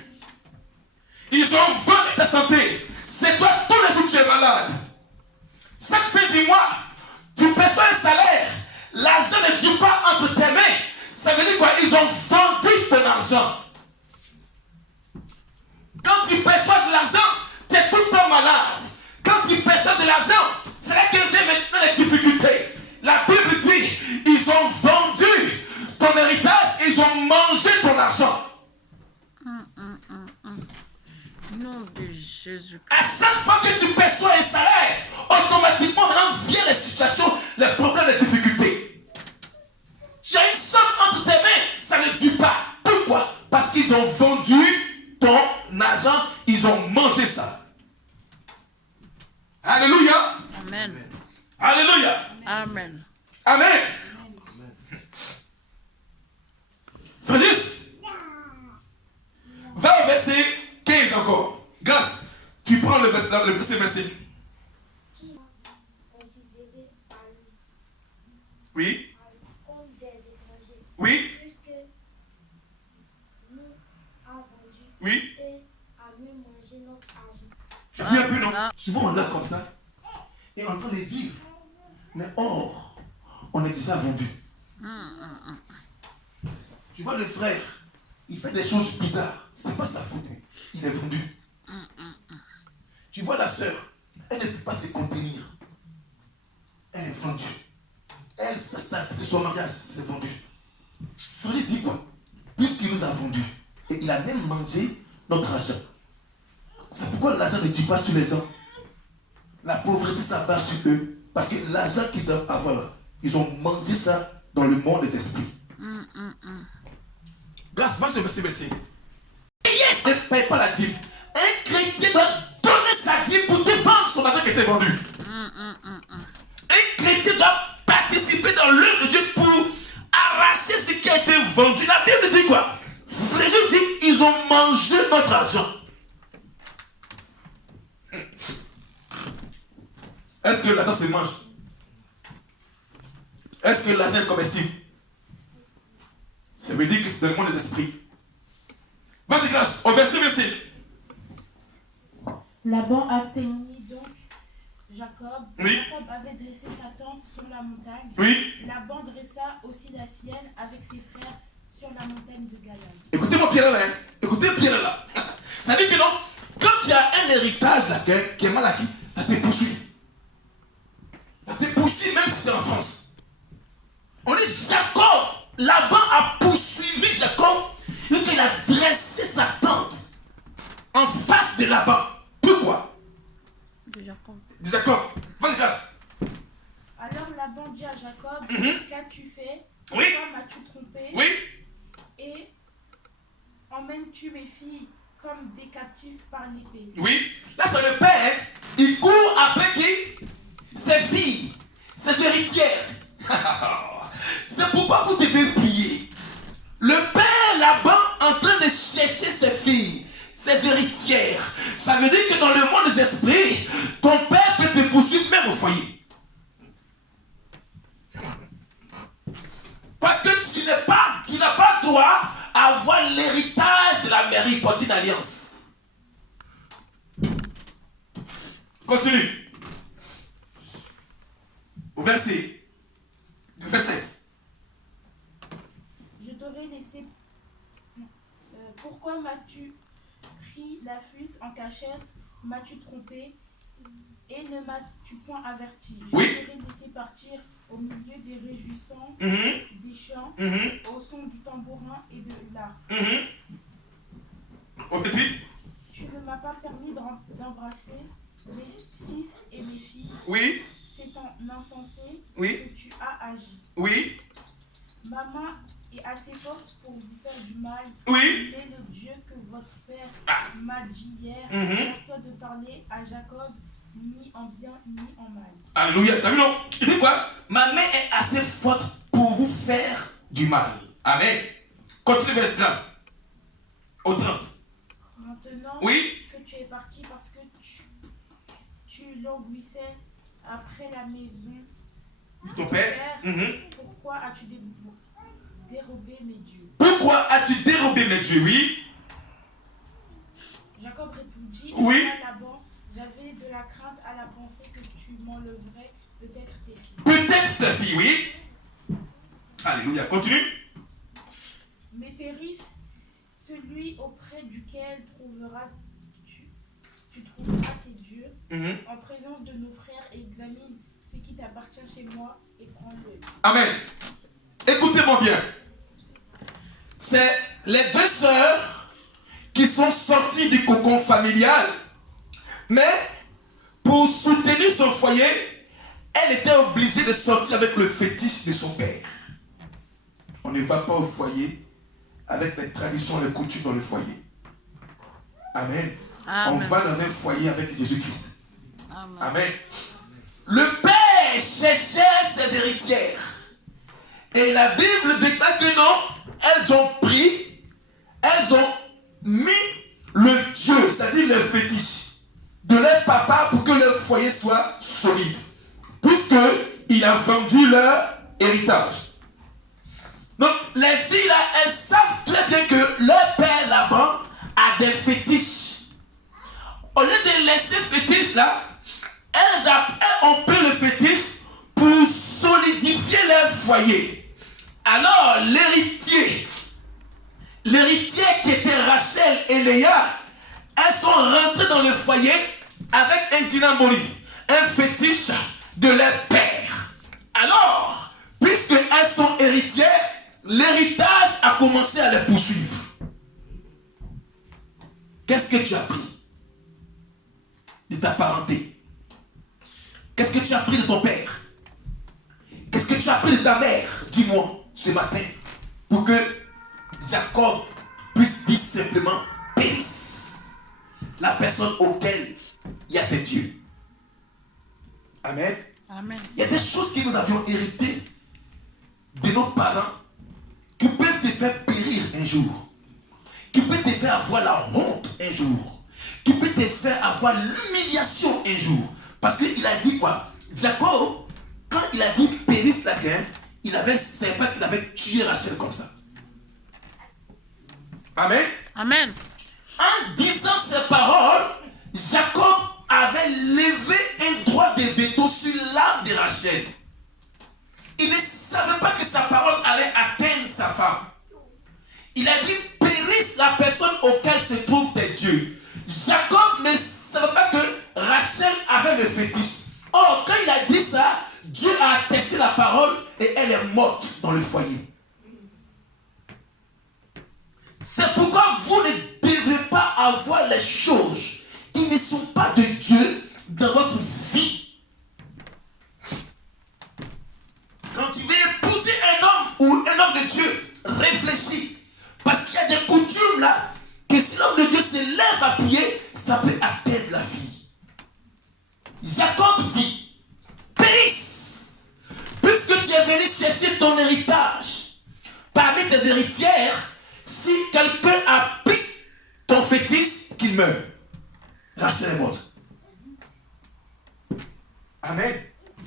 Ils ont vendu ta santé. C'est toi, tous les jours tu es malade. Chaque fin du mois, tu perçois un salaire. L'argent ne tue pas entre tes mains. Ça veut dire quoi? Ils ont vendu ton argent. Quand tu perçois de l'argent, tu es tout le temps malade. Quand tu perçois de l'argent, c'est là que viennent maintenant les difficultés. La Bible dit, ils ont vendu ton héritage, ils ont mangé ton argent. Nom de Jésus. À chaque fois que tu perçois un salaire, automatiquement maintenant viennent les situations, les problèmes, les difficultés. Tu as une somme entre tes mains, ça ne dure pas. Pourquoi? Parce qu'ils ont vendu ton argent, ils ont mangé ça. Alléluia. Amen. Alléluia. Amen. Amen. Francis, va au verset 15 encore. Grâce, tu prends le verset 25. Qui considéré par lui Oui, comme des étrangers, oui, puisque nous a vendu oui. et a même mangé notre argent. Tu vis un peu, non? Ah. Souvent on est comme ça. Et on est en train de vivre. Mais or, on est déjà vendu. Tu vois le frère, il fait des choses bizarres. C'est pas sa faute. Il est vendu. Tu vois la sœur, elle ne peut pas se contenir. Elle est vendue. Elle, c'est son mariage, c'est vendu. Frère dit quoi? Puisqu'il nous a vendus. Et il a même mangé notre argent. C'est pourquoi l'argent ne tue pas sur les gens. La pauvreté s'abat sur eux. Parce que l'argent qu'ils doivent avoir là, ils ont mangé ça dans le monde des esprits. Grâce, va sur verset 25. Yes! Ne paye pas la dîme. Un chrétien doit donner sa dîme pour défendre son argent qui était vendu. Un chrétien doit participer dans l'œuvre de Dieu pour arracher ce qui a été vendu. La Bible dit quoi? Jésus dit, ils ont mangé notre argent. Est-ce que l'argent se mange? Est-ce que l'argent est comestible? Ça veut dire que c'est dans le monde des esprits. Vas-y, grâce, au verset 25. Laban atteignit donc Jacob. Oui. Jacob avait dressé sa tente sur la montagne. Oui. Laban dressa aussi la sienne avec ses frères sur la montagne de Galaad. Écoutez-moi Pierre là, hein. Écoutez Pierre là. Ça veut dire que non, quand tu as un héritage là, qui est mal acquis, ça te poursuit. Ça te poursuit même si tu es en France. On dit Jacob. Laban a poursuivi Jacob et qu'il a dressé sa tente en face de Laban. Pourquoi? De Jacob. De Jacob. Vas-y, grâce. Alors Laban dit à Jacob, qu'as-tu fait? Oui. Pourquoi m'as-tu trompé? Oui. Et emmènes-tu mes filles comme des captifs par l'épée? Oui. Là, c'est le père. Il court après qui? Ses filles, ses héritières. C'est pourquoi vous devez prier. Le père Laban en train de chercher ses filles, ses héritières. Ça veut dire que dans le monde des esprits, ton père peut te poursuivre même au foyer. Parce que tu n'as pas droit à avoir l'héritage de la mairie pour une alliance. Continue. Au verset 7. Je t'aurais laissé. Pourquoi m'as-tu pris la fuite en cachette? M'as-tu trompé? Et ne m'as-tu point averti? Je Oui. t'aurais laissé partir au milieu des réjouissances, des chants, au son du tambourin et de l'arc. Au verset 8. Tu ne m'as pas permis d'embrasser mes fils et mes filles. Oui. C'est en insensé Oui. que tu as agi. Oui. Ma main est assez forte pour vous faire du mal. Oui. Mais le Dieu que votre père m'a dit hier, toi de parler à Jacob, ni en bien ni en mal. Alléluia. T'as vu non? Il dit quoi? Ma main est assez forte pour vous faire du mal. Amen. Continue verset 13. Au 30. Maintenant Oui. que tu es parti parce que tu languissais après la maison De ton père. pourquoi as-tu dérobé mes dieux? Pourquoi as-tu dérobé mes dieux? Oui. Jacob répondit Oui. à Laban, j'avais de la crainte à la pensée que tu m'enlèverais peut-être tes filles. Peut-être ta fille, oui. Alléluia. Continue. Mais périsse celui auprès duquel tu trouveras tes dieux en présence de nos frères et examine ce qui t'appartient chez moi et prends-le. Amen. Écoutez-moi bien. C'est les deux sœurs qui sont sorties du cocon familial, mais pour soutenir son foyer, elle était obligée de sortir avec le fétiche de son père. On ne va pas au foyer avec les traditions, les coutumes dans le foyer. Amen. Amen. On va dans un foyer avec Jésus-Christ. Amen. Amen. Le père cherchait ses héritières. Et la Bible déclare que non, elles ont mis le Dieu, c'est-à-dire le fétiche, de leur papa pour que leur foyer soit solide. Puisqu'il a vendu leur héritage. Donc, les filles là, elles savent très bien que leur père là-bas a des fétiches. Au lieu de laisser fétiche là, elles ont pris le fétiche pour solidifier leur foyer. Alors, l'héritière qui était Rachel et Léa, elles sont rentrées dans le foyer avec un dynamori, un fétiche de leur père. Alors, puisqu'elles sont héritières, l'héritage a commencé à les poursuivre. Qu'est-ce que tu as pris de ta parenté? Qu'est-ce que tu as pris de ton père? Qu'est-ce que tu as pris de ta mère? Dis-moi ce matin, pour que Jacob puisse dire simplement périsse la personne auquel il y a tes dieux. Amen. Amen. Il y a des choses que nous avions héritées de nos parents qui peuvent te faire périr un jour, qui peuvent te faire avoir la honte un jour, qui peuvent te faire avoir l'humiliation un jour. Parce qu'il a dit quoi? Jacob, quand il a dit périsse la terre, il ne savait pas qu'il avait tué Rachel comme ça. Amen. Amen. En disant ces paroles, Jacob avait levé un droit de veto sur l'âme de Rachel. Il ne savait pas que sa parole allait atteindre sa femme. Il a dit périsse la personne auquel se trouvent tes dieux. Jacob ne savait pas que Rachel avait le fétiche. Or, quand il a dit ça, Dieu a attesté la parole et elle est morte dans le foyer. C'est pourquoi vous ne devrez pas avoir les choses qui ne sont pas de Dieu dans votre vie. Quand tu veux épouser un homme ou un homme de Dieu, réfléchis. Parce qu'il y a des coutumes là, que si l'homme de Dieu se lève à pied, ça peut atteindre la fille. Jacob dit, périsse, puisque tu es venu chercher ton héritage, parmi tes héritières, si quelqu'un a pris ton fétiche, qu'il meure. Rachel est morte. Amen.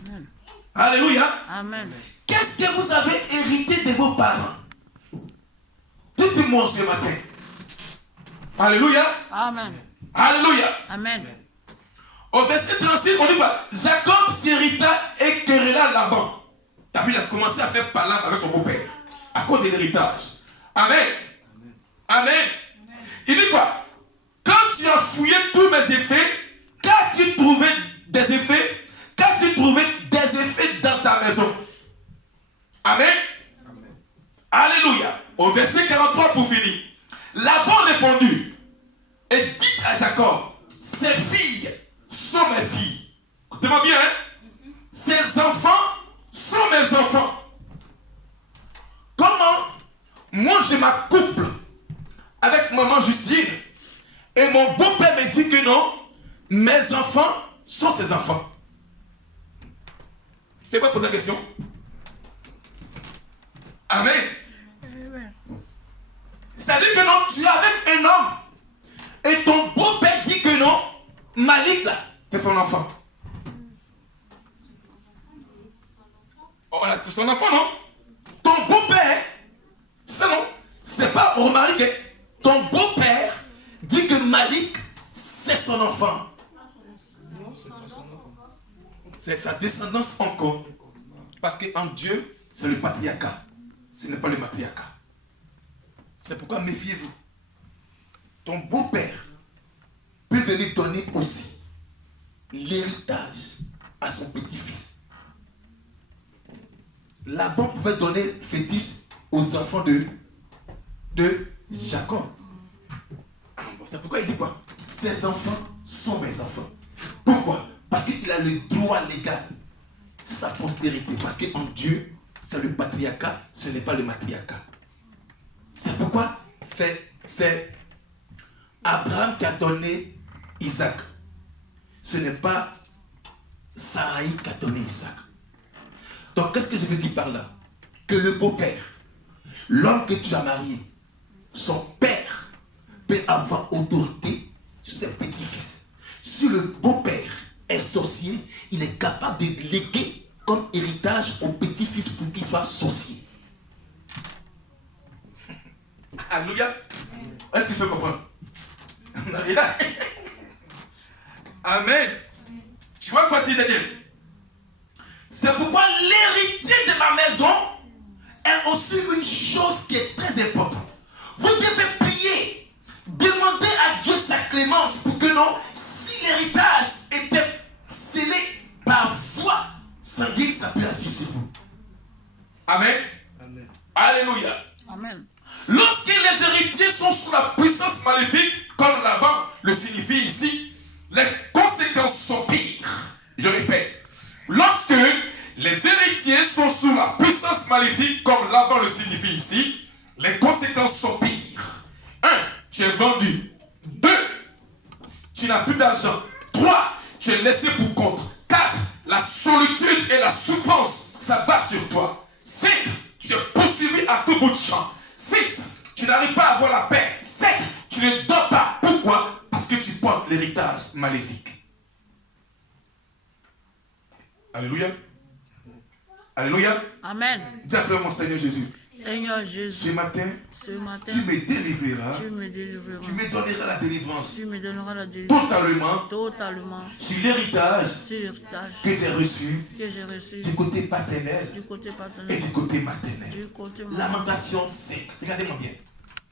Amen. Alléluia. Amen. Qu'est-ce que vous avez hérité de vos parents? Dites-moi ce matin. Alléluia. Amen. Alléluia. Amen. Au verset 36, on dit quoi? Jacob s'hérita et querella Laban. David a commencé à faire palabre avec son beau-père à cause de l'héritage. Amen. Amen. Il dit quoi? Quand tu as fouillé tous mes effets, qu'as-tu trouvé des effets? Qu'as-tu trouvé des effets dans ta maison? Amen. Alléluia. Au verset 43 pour finir. Laban répondit et dit à Jacob, ses filles sont mes filles. Écoutez-moi bien, hein? Ses enfants sont mes enfants. Comment moi je m'accouple avec maman Justine et mon beau-père me dit que non, mes enfants sont ses enfants. C'est quoi poser la question? Amen. Amen. C'est-à-dire que non, tu es avec un homme et ton beau-père dit que non, Malik là, c'est son enfant. Oh, voilà, c'est son enfant, non? Ton beau-père, c'est non, c'est pas remarqué que ton beau-père dit que Malik, c'est son enfant. C'est sa descendance encore. Parce qu'en Dieu, c'est le patriarcat. Ce n'est pas le matriarcat. C'est pourquoi méfiez-vous. Ton beau-père peut venir donner aussi l'héritage à son petit-fils. Laban pouvait donner le fétiche aux enfants de Jacob. C'est pourquoi il dit quoi? Ses enfants sont mes enfants. Pourquoi? Parce qu'il a le droit légal. Sa postérité. Parce qu'en Dieu, c'est le patriarcat, ce n'est pas le matriarcat. C'est pourquoi c'est Abraham qui a donné Isaac. Ce n'est pas Sarai qui a donné Isaac. Donc, qu'est-ce que je veux dire par là? Que le beau-père, l'homme que tu as marié, son père peut avoir autorité sur ses petits-fils. Si le beau-père est sorcier, il est capable de léguer comme héritage au petit-fils pour qu'il soit sorcier. Alléluia. Est-ce qu'il faut comprendre? Amen. Tu vois quoi dire, Daniel? C'est pourquoi l'héritier de ma maison est aussi une chose qui est très importante. Vous devez prier, demander à Dieu sa clémence pour que non, si l'héritage était scellé par voie sanguine, ça peut agir sur vous. Amen. Amen. Alléluia. Amen. Lorsque les héritiers sont sous la puissance maléfique, comme Laban le signifie ici, les conséquences sont pires. Je répète. Lorsque les héritiers sont sous la puissance maléfique, comme Laban le signifie ici, les conséquences sont pires. 1. Tu es vendu. 2. Tu n'as plus d'argent. 3. Tu es laissé pour compte. 4. La solitude et la souffrance s'abattent sur toi. 5. Tu es poursuivi à tout bout de champ. 6. Tu n'arrives pas à avoir la paix. 7. Tu ne dors pas. Pourquoi? Parce que tu portes l'héritage maléfique. Alléluia. Alléluia. Amen. Dis après mon Seigneur Jésus. Seigneur Ce Jésus, matin, ce matin, tu me délivreras. tu me délivreras. Tu me donneras la délivrance. Tu me donneras la délivrance Totalement. totalement Sur l'héritage sur l'héritage que j'ai reçu que j'ai reçu du côté paternel du côté et paternel, du côté maternel. du côté maternel. Lamentation 5. Regardez-moi bien.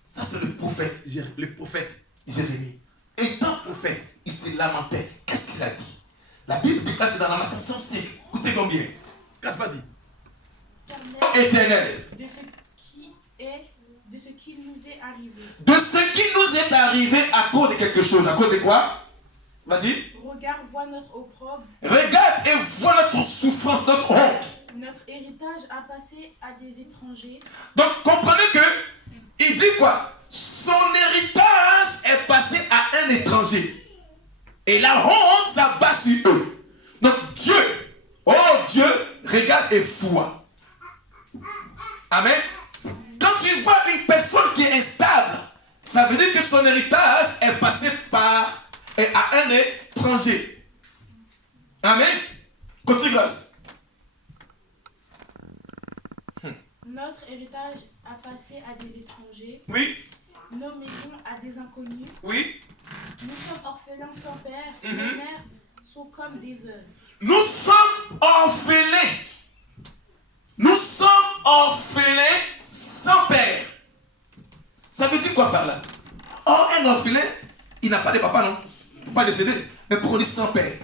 Ça, c'est le prophète Jérémie. Étant prophète, il s'est lamenté. Qu'est-ce qu'il a dit? La Bible déclare que dans Lamentation 5, écoutez-moi bien. Vas-y. Éternel. De ce qui nous est arrivé. De ce qui nous est arrivé à cause de quelque chose. À cause de quoi? Vas-y. Regarde, vois notre opprobre. Regarde et vois notre souffrance, notre honte. Notre héritage a passé à des étrangers. Donc comprenez que il dit quoi? Son héritage est passé à un étranger. Et la honte s'abat sur eux. Donc Dieu, oh Dieu, regarde et vois. Amen. Quand personne qui est instable, ça veut dire que son héritage est passé à un étranger. Amen. Continue, grâce. Notre héritage a passé à des étrangers, Oui, nos maisons à des inconnus. oui. Nous sommes orphelins sans père, nos mères sont comme des veuves. Nous sommes orphelins. Nous sommes orphelins sans père. Ça veut dire quoi par là? Or, un orphelin, il n'a pas de papa, non? Il ne peut pas décéder. Mais pourquoi on dit sans père?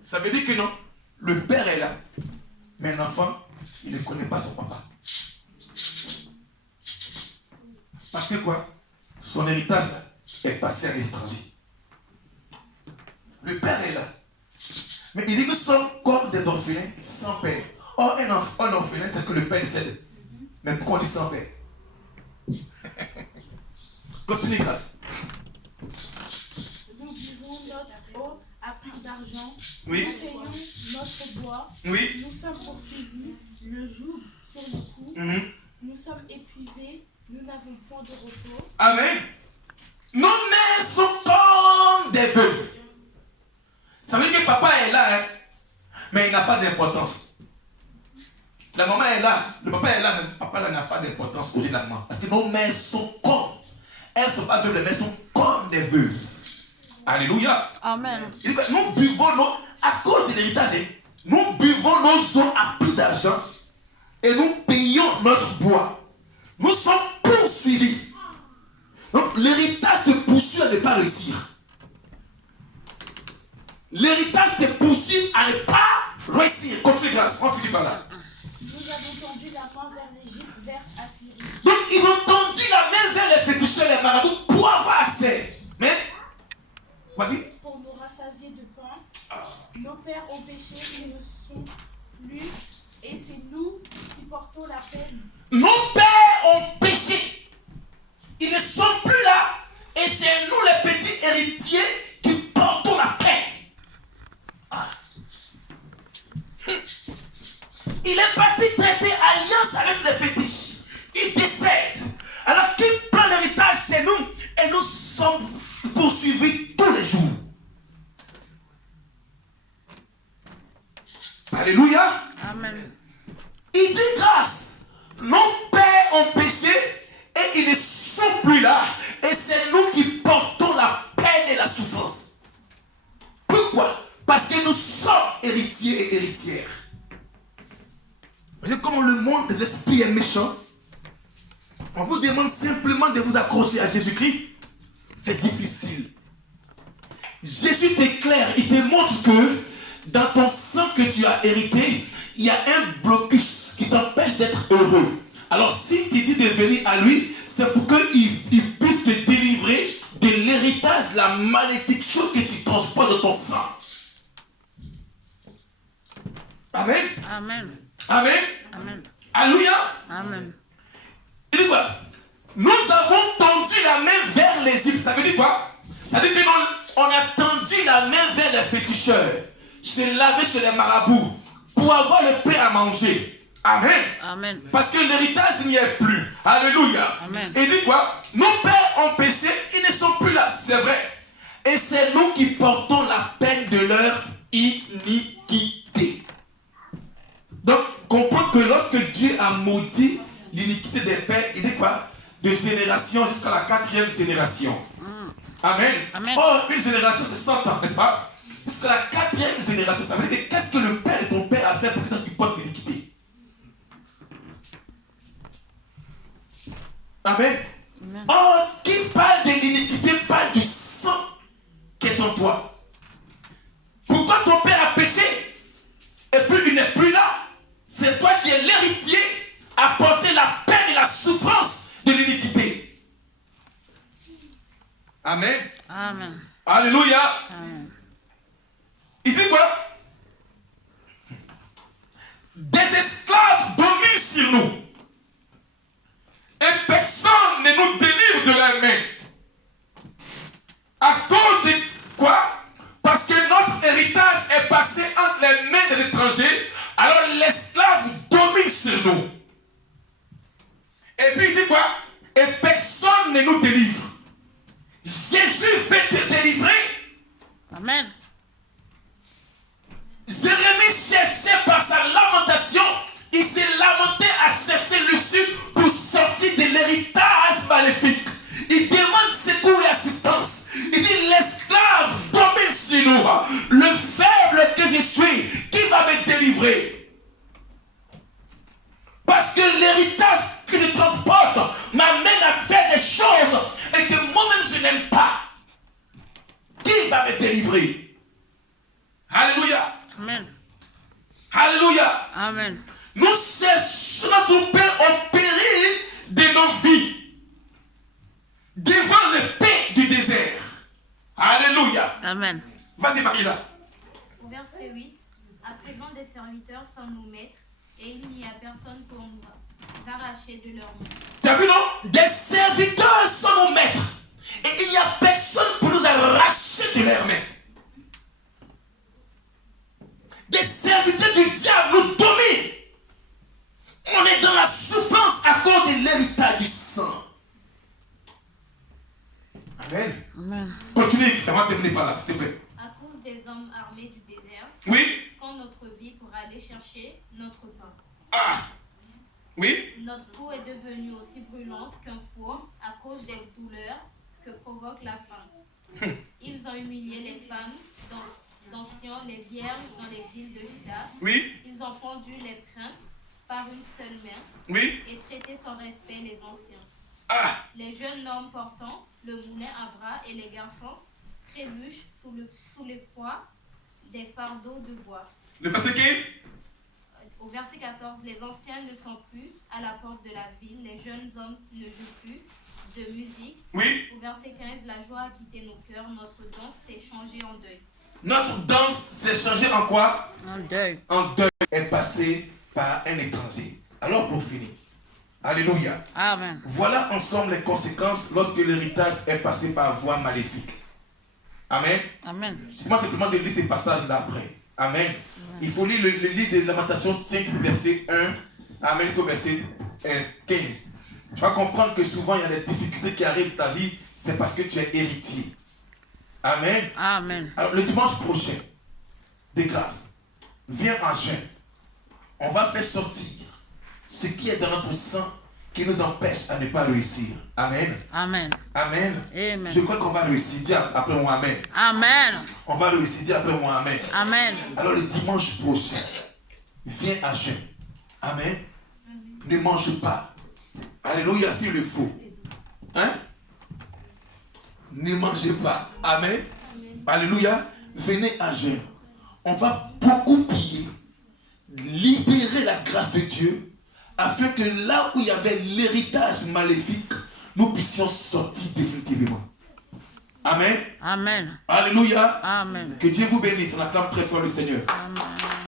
Ça veut dire que non. Le père est là. Mais un enfant, il ne connaît pas son papa. Parce que quoi? Son héritage est passé à l'étranger. Le père est là. Mais il dit que nous sommes comme des orphelins sans père. Or, un orphelin, c'est que le père décède. Mais pourquoi on dit sans père? Continue, grâce. Nous buvons notre eau à prix d'argent. Oui. Nous payons notre bois. Oui. Nous sommes poursuivis, le joug sur le cou. Nous sommes épuisés, nous n'avons point de repos. Amen. Nos mères sont comme des veuves. Ça veut dire que papa est là, hein, mais il n'a pas d'importance. La maman est là, le papa est là, mais le papa là n'a pas d'importance originalement. Parce que nos mères sont comme. Elles ne sont pas veuves, mais elles sont comme des veuves. Alléluia. Amen. Nous buvons à cause de l'héritage, nous buvons nos eaux à prix d'argent et nous payons notre bois. Nous sommes poursuivis. Donc l'héritage te poursuit à ne pas réussir. L'héritage te poursuit à ne pas réussir. Continue, grâce. On finit par là. Nous avons tendu la main vers l'Égypte, vers Assyrie. Donc ils ont tendu la main vers les féticheurs, les marabouts pour avoir accès. Mais, vas-y. Pour nous rassasier de pain, nos pères ont péché, ils ne sont plus, et c'est nous qui portons la peine. Nos pères ont péché. Ils ne sont plus là. Et c'est nous les petits héritiers qui portons la peine. Il est parti traiter alliance avec les fétiches. Il décède. Alors qu'il prend l'héritage chez nous et nous sommes poursuivis tous les jours. Alléluia. Amen. Il dit grâce. Nos pères ont péché et ils ne sont plus là. Et c'est nous qui portons la peine et la souffrance. Pourquoi? Parce que nous sommes héritiers et héritières. Voyez comment le monde des esprits est méchant. On vous demande simplement de vous accrocher à Jésus-Christ. C'est difficile. Jésus t'éclaire, il te montre que dans ton sang que tu as hérité, il y a un blocus qui t'empêche d'être heureux. Alors s'il te dit de venir à lui, c'est pour qu'il puisse te délivrer de l'héritage, de la malédiction que tu transportes dans ton sang. Amen. Amen. Amen. Amen. Alléluia. Amen. Il dit quoi? Nous avons tendu la main vers l'Égypte. Ça veut dire quoi? Ça veut dire qu'on a tendu la main vers les féticheurs, se laver chez les marabouts pour avoir le pain à manger. Amen. Amen. Parce que l'héritage n'y est plus. Alléluia. Amen. Et il dit quoi? Nos pères ont péché, ils ne sont plus là. C'est vrai. Et c'est nous qui portons la peine de leur iniquité. Donc, comprends que lorsque Dieu a maudit l'iniquité des pères, il dit quoi? De génération jusqu'à la 4e génération. Amen. Amen. Or, une génération, c'est 100 ans, n'est-ce pas? Jusqu'à la 4e génération, ça veut dire que qu'est-ce que le père de ton père a fait pour que toi tu portes l'iniquité? Amen. Amen. Or, qui parle de l'iniquité parle du sang qui est en toi. Pourquoi ton père a péché et puis il n'est plus là? C'est toi qui es l'héritier à porter la peine et la souffrance de l'iniquité. Amen. Amen. Alléluia. Amen. Il dit quoi? Des esclaves dominent sur nous. Et personne ne nous délivre de la main. À cause de quoi? Parce que notre héritage est passé entre les mains de l'étranger. Alors l'esclave domine sur nous. Et puis il dit quoi? Et personne ne nous délivre. Jésus veut te délivrer. Amen. Jérémie cherchait par sa lamentation, il s'est lamenté à chercher l'issue pour sortir de l'héritage maléfique. Il demande secours et assistance. Il dit, l'esclave domine sur nous. Le faible que je suis, qui va me délivrer? Parce que l'héritage que je transporte m'amène à faire des choses et que moi-même je n'aime pas. Qui va me délivrer? Alléluia. Amen. Alléluia. Amen. Nous cherchons notre paix au péril de nos vies. Devant le paix du désert. Alléluia. Amen. Vas-y Marie-là. Au verset 8, à présent des serviteurs sont nos maîtres, et il n'y a personne pour nous arracher de leur main. Tu as vu non? Des serviteurs sont nos maîtres. Et il n'y a personne pour nous arracher de leurs mains. Des serviteurs du diable nous dominent. On est dans la souffrance à cause de l'héritage du sang. Amen. Amen. Continue avant de terminer par là, s'il te plaît. À cause des hommes armés du désert, Oui. risquons notre vie pour aller chercher notre pain. Ah. Oui. Notre peau est devenue aussi brûlante qu'un four à cause des douleurs que provoque la faim. Ils ont humilié les femmes d'anciens, les vierges dans les villes de Juda. Oui. Ils ont pendu les princes par une seule main Oui. et traité sans respect les anciens. Ah. Les jeunes hommes portant le moulin à bras et les garçons trébuchent sous le poids des fardeaux de bois. Le verset 15. Au verset 14, les anciens ne sont plus à la porte de la ville, les jeunes hommes ne jouent plus de musique. Oui. Au verset 15, la joie a quitté nos cœurs, notre danse s'est changée en deuil. Notre danse s'est changée en quoi? En deuil. En deuil. Est passée par un étranger. Alors pour finir. Alléluia. Amen. Voilà ensemble les conséquences lorsque l'héritage est passé par voie maléfique. Amen. Amen. Moi simplement de lire ces passages-là après. Amen. Il faut lire le livre de Lamentations 5, verset 1. Amen, au verset 15. Tu vas comprendre que souvent il y a des difficultés qui arrivent dans ta vie, c'est parce que tu es héritier. Amen. Amen. Alors le dimanche prochain, de grâce, viens en jeûne. On va faire sortir ce qui est dans notre sang qui nous empêche à ne pas réussir. Amen. Amen. Amen. Amen. Je crois qu'on va réussir. Dis après moi Amen. Amen. On va réussir. Dis après moi Amen. Amen. Alors le dimanche prochain, viens à jeûne. Amen. Ne mange pas. Alléluia s'il le faut. Hein? Ne mangez pas. Amen. Alléluia. Venez à jeûne. On va beaucoup prier. Libérer la grâce de Dieu afin que là où il y avait l'héritage maléfique, nous puissions sortir définitivement. Amen. Amen. Alléluia. Amen. Que Dieu vous bénisse. On acclame très fort le Seigneur. Amen.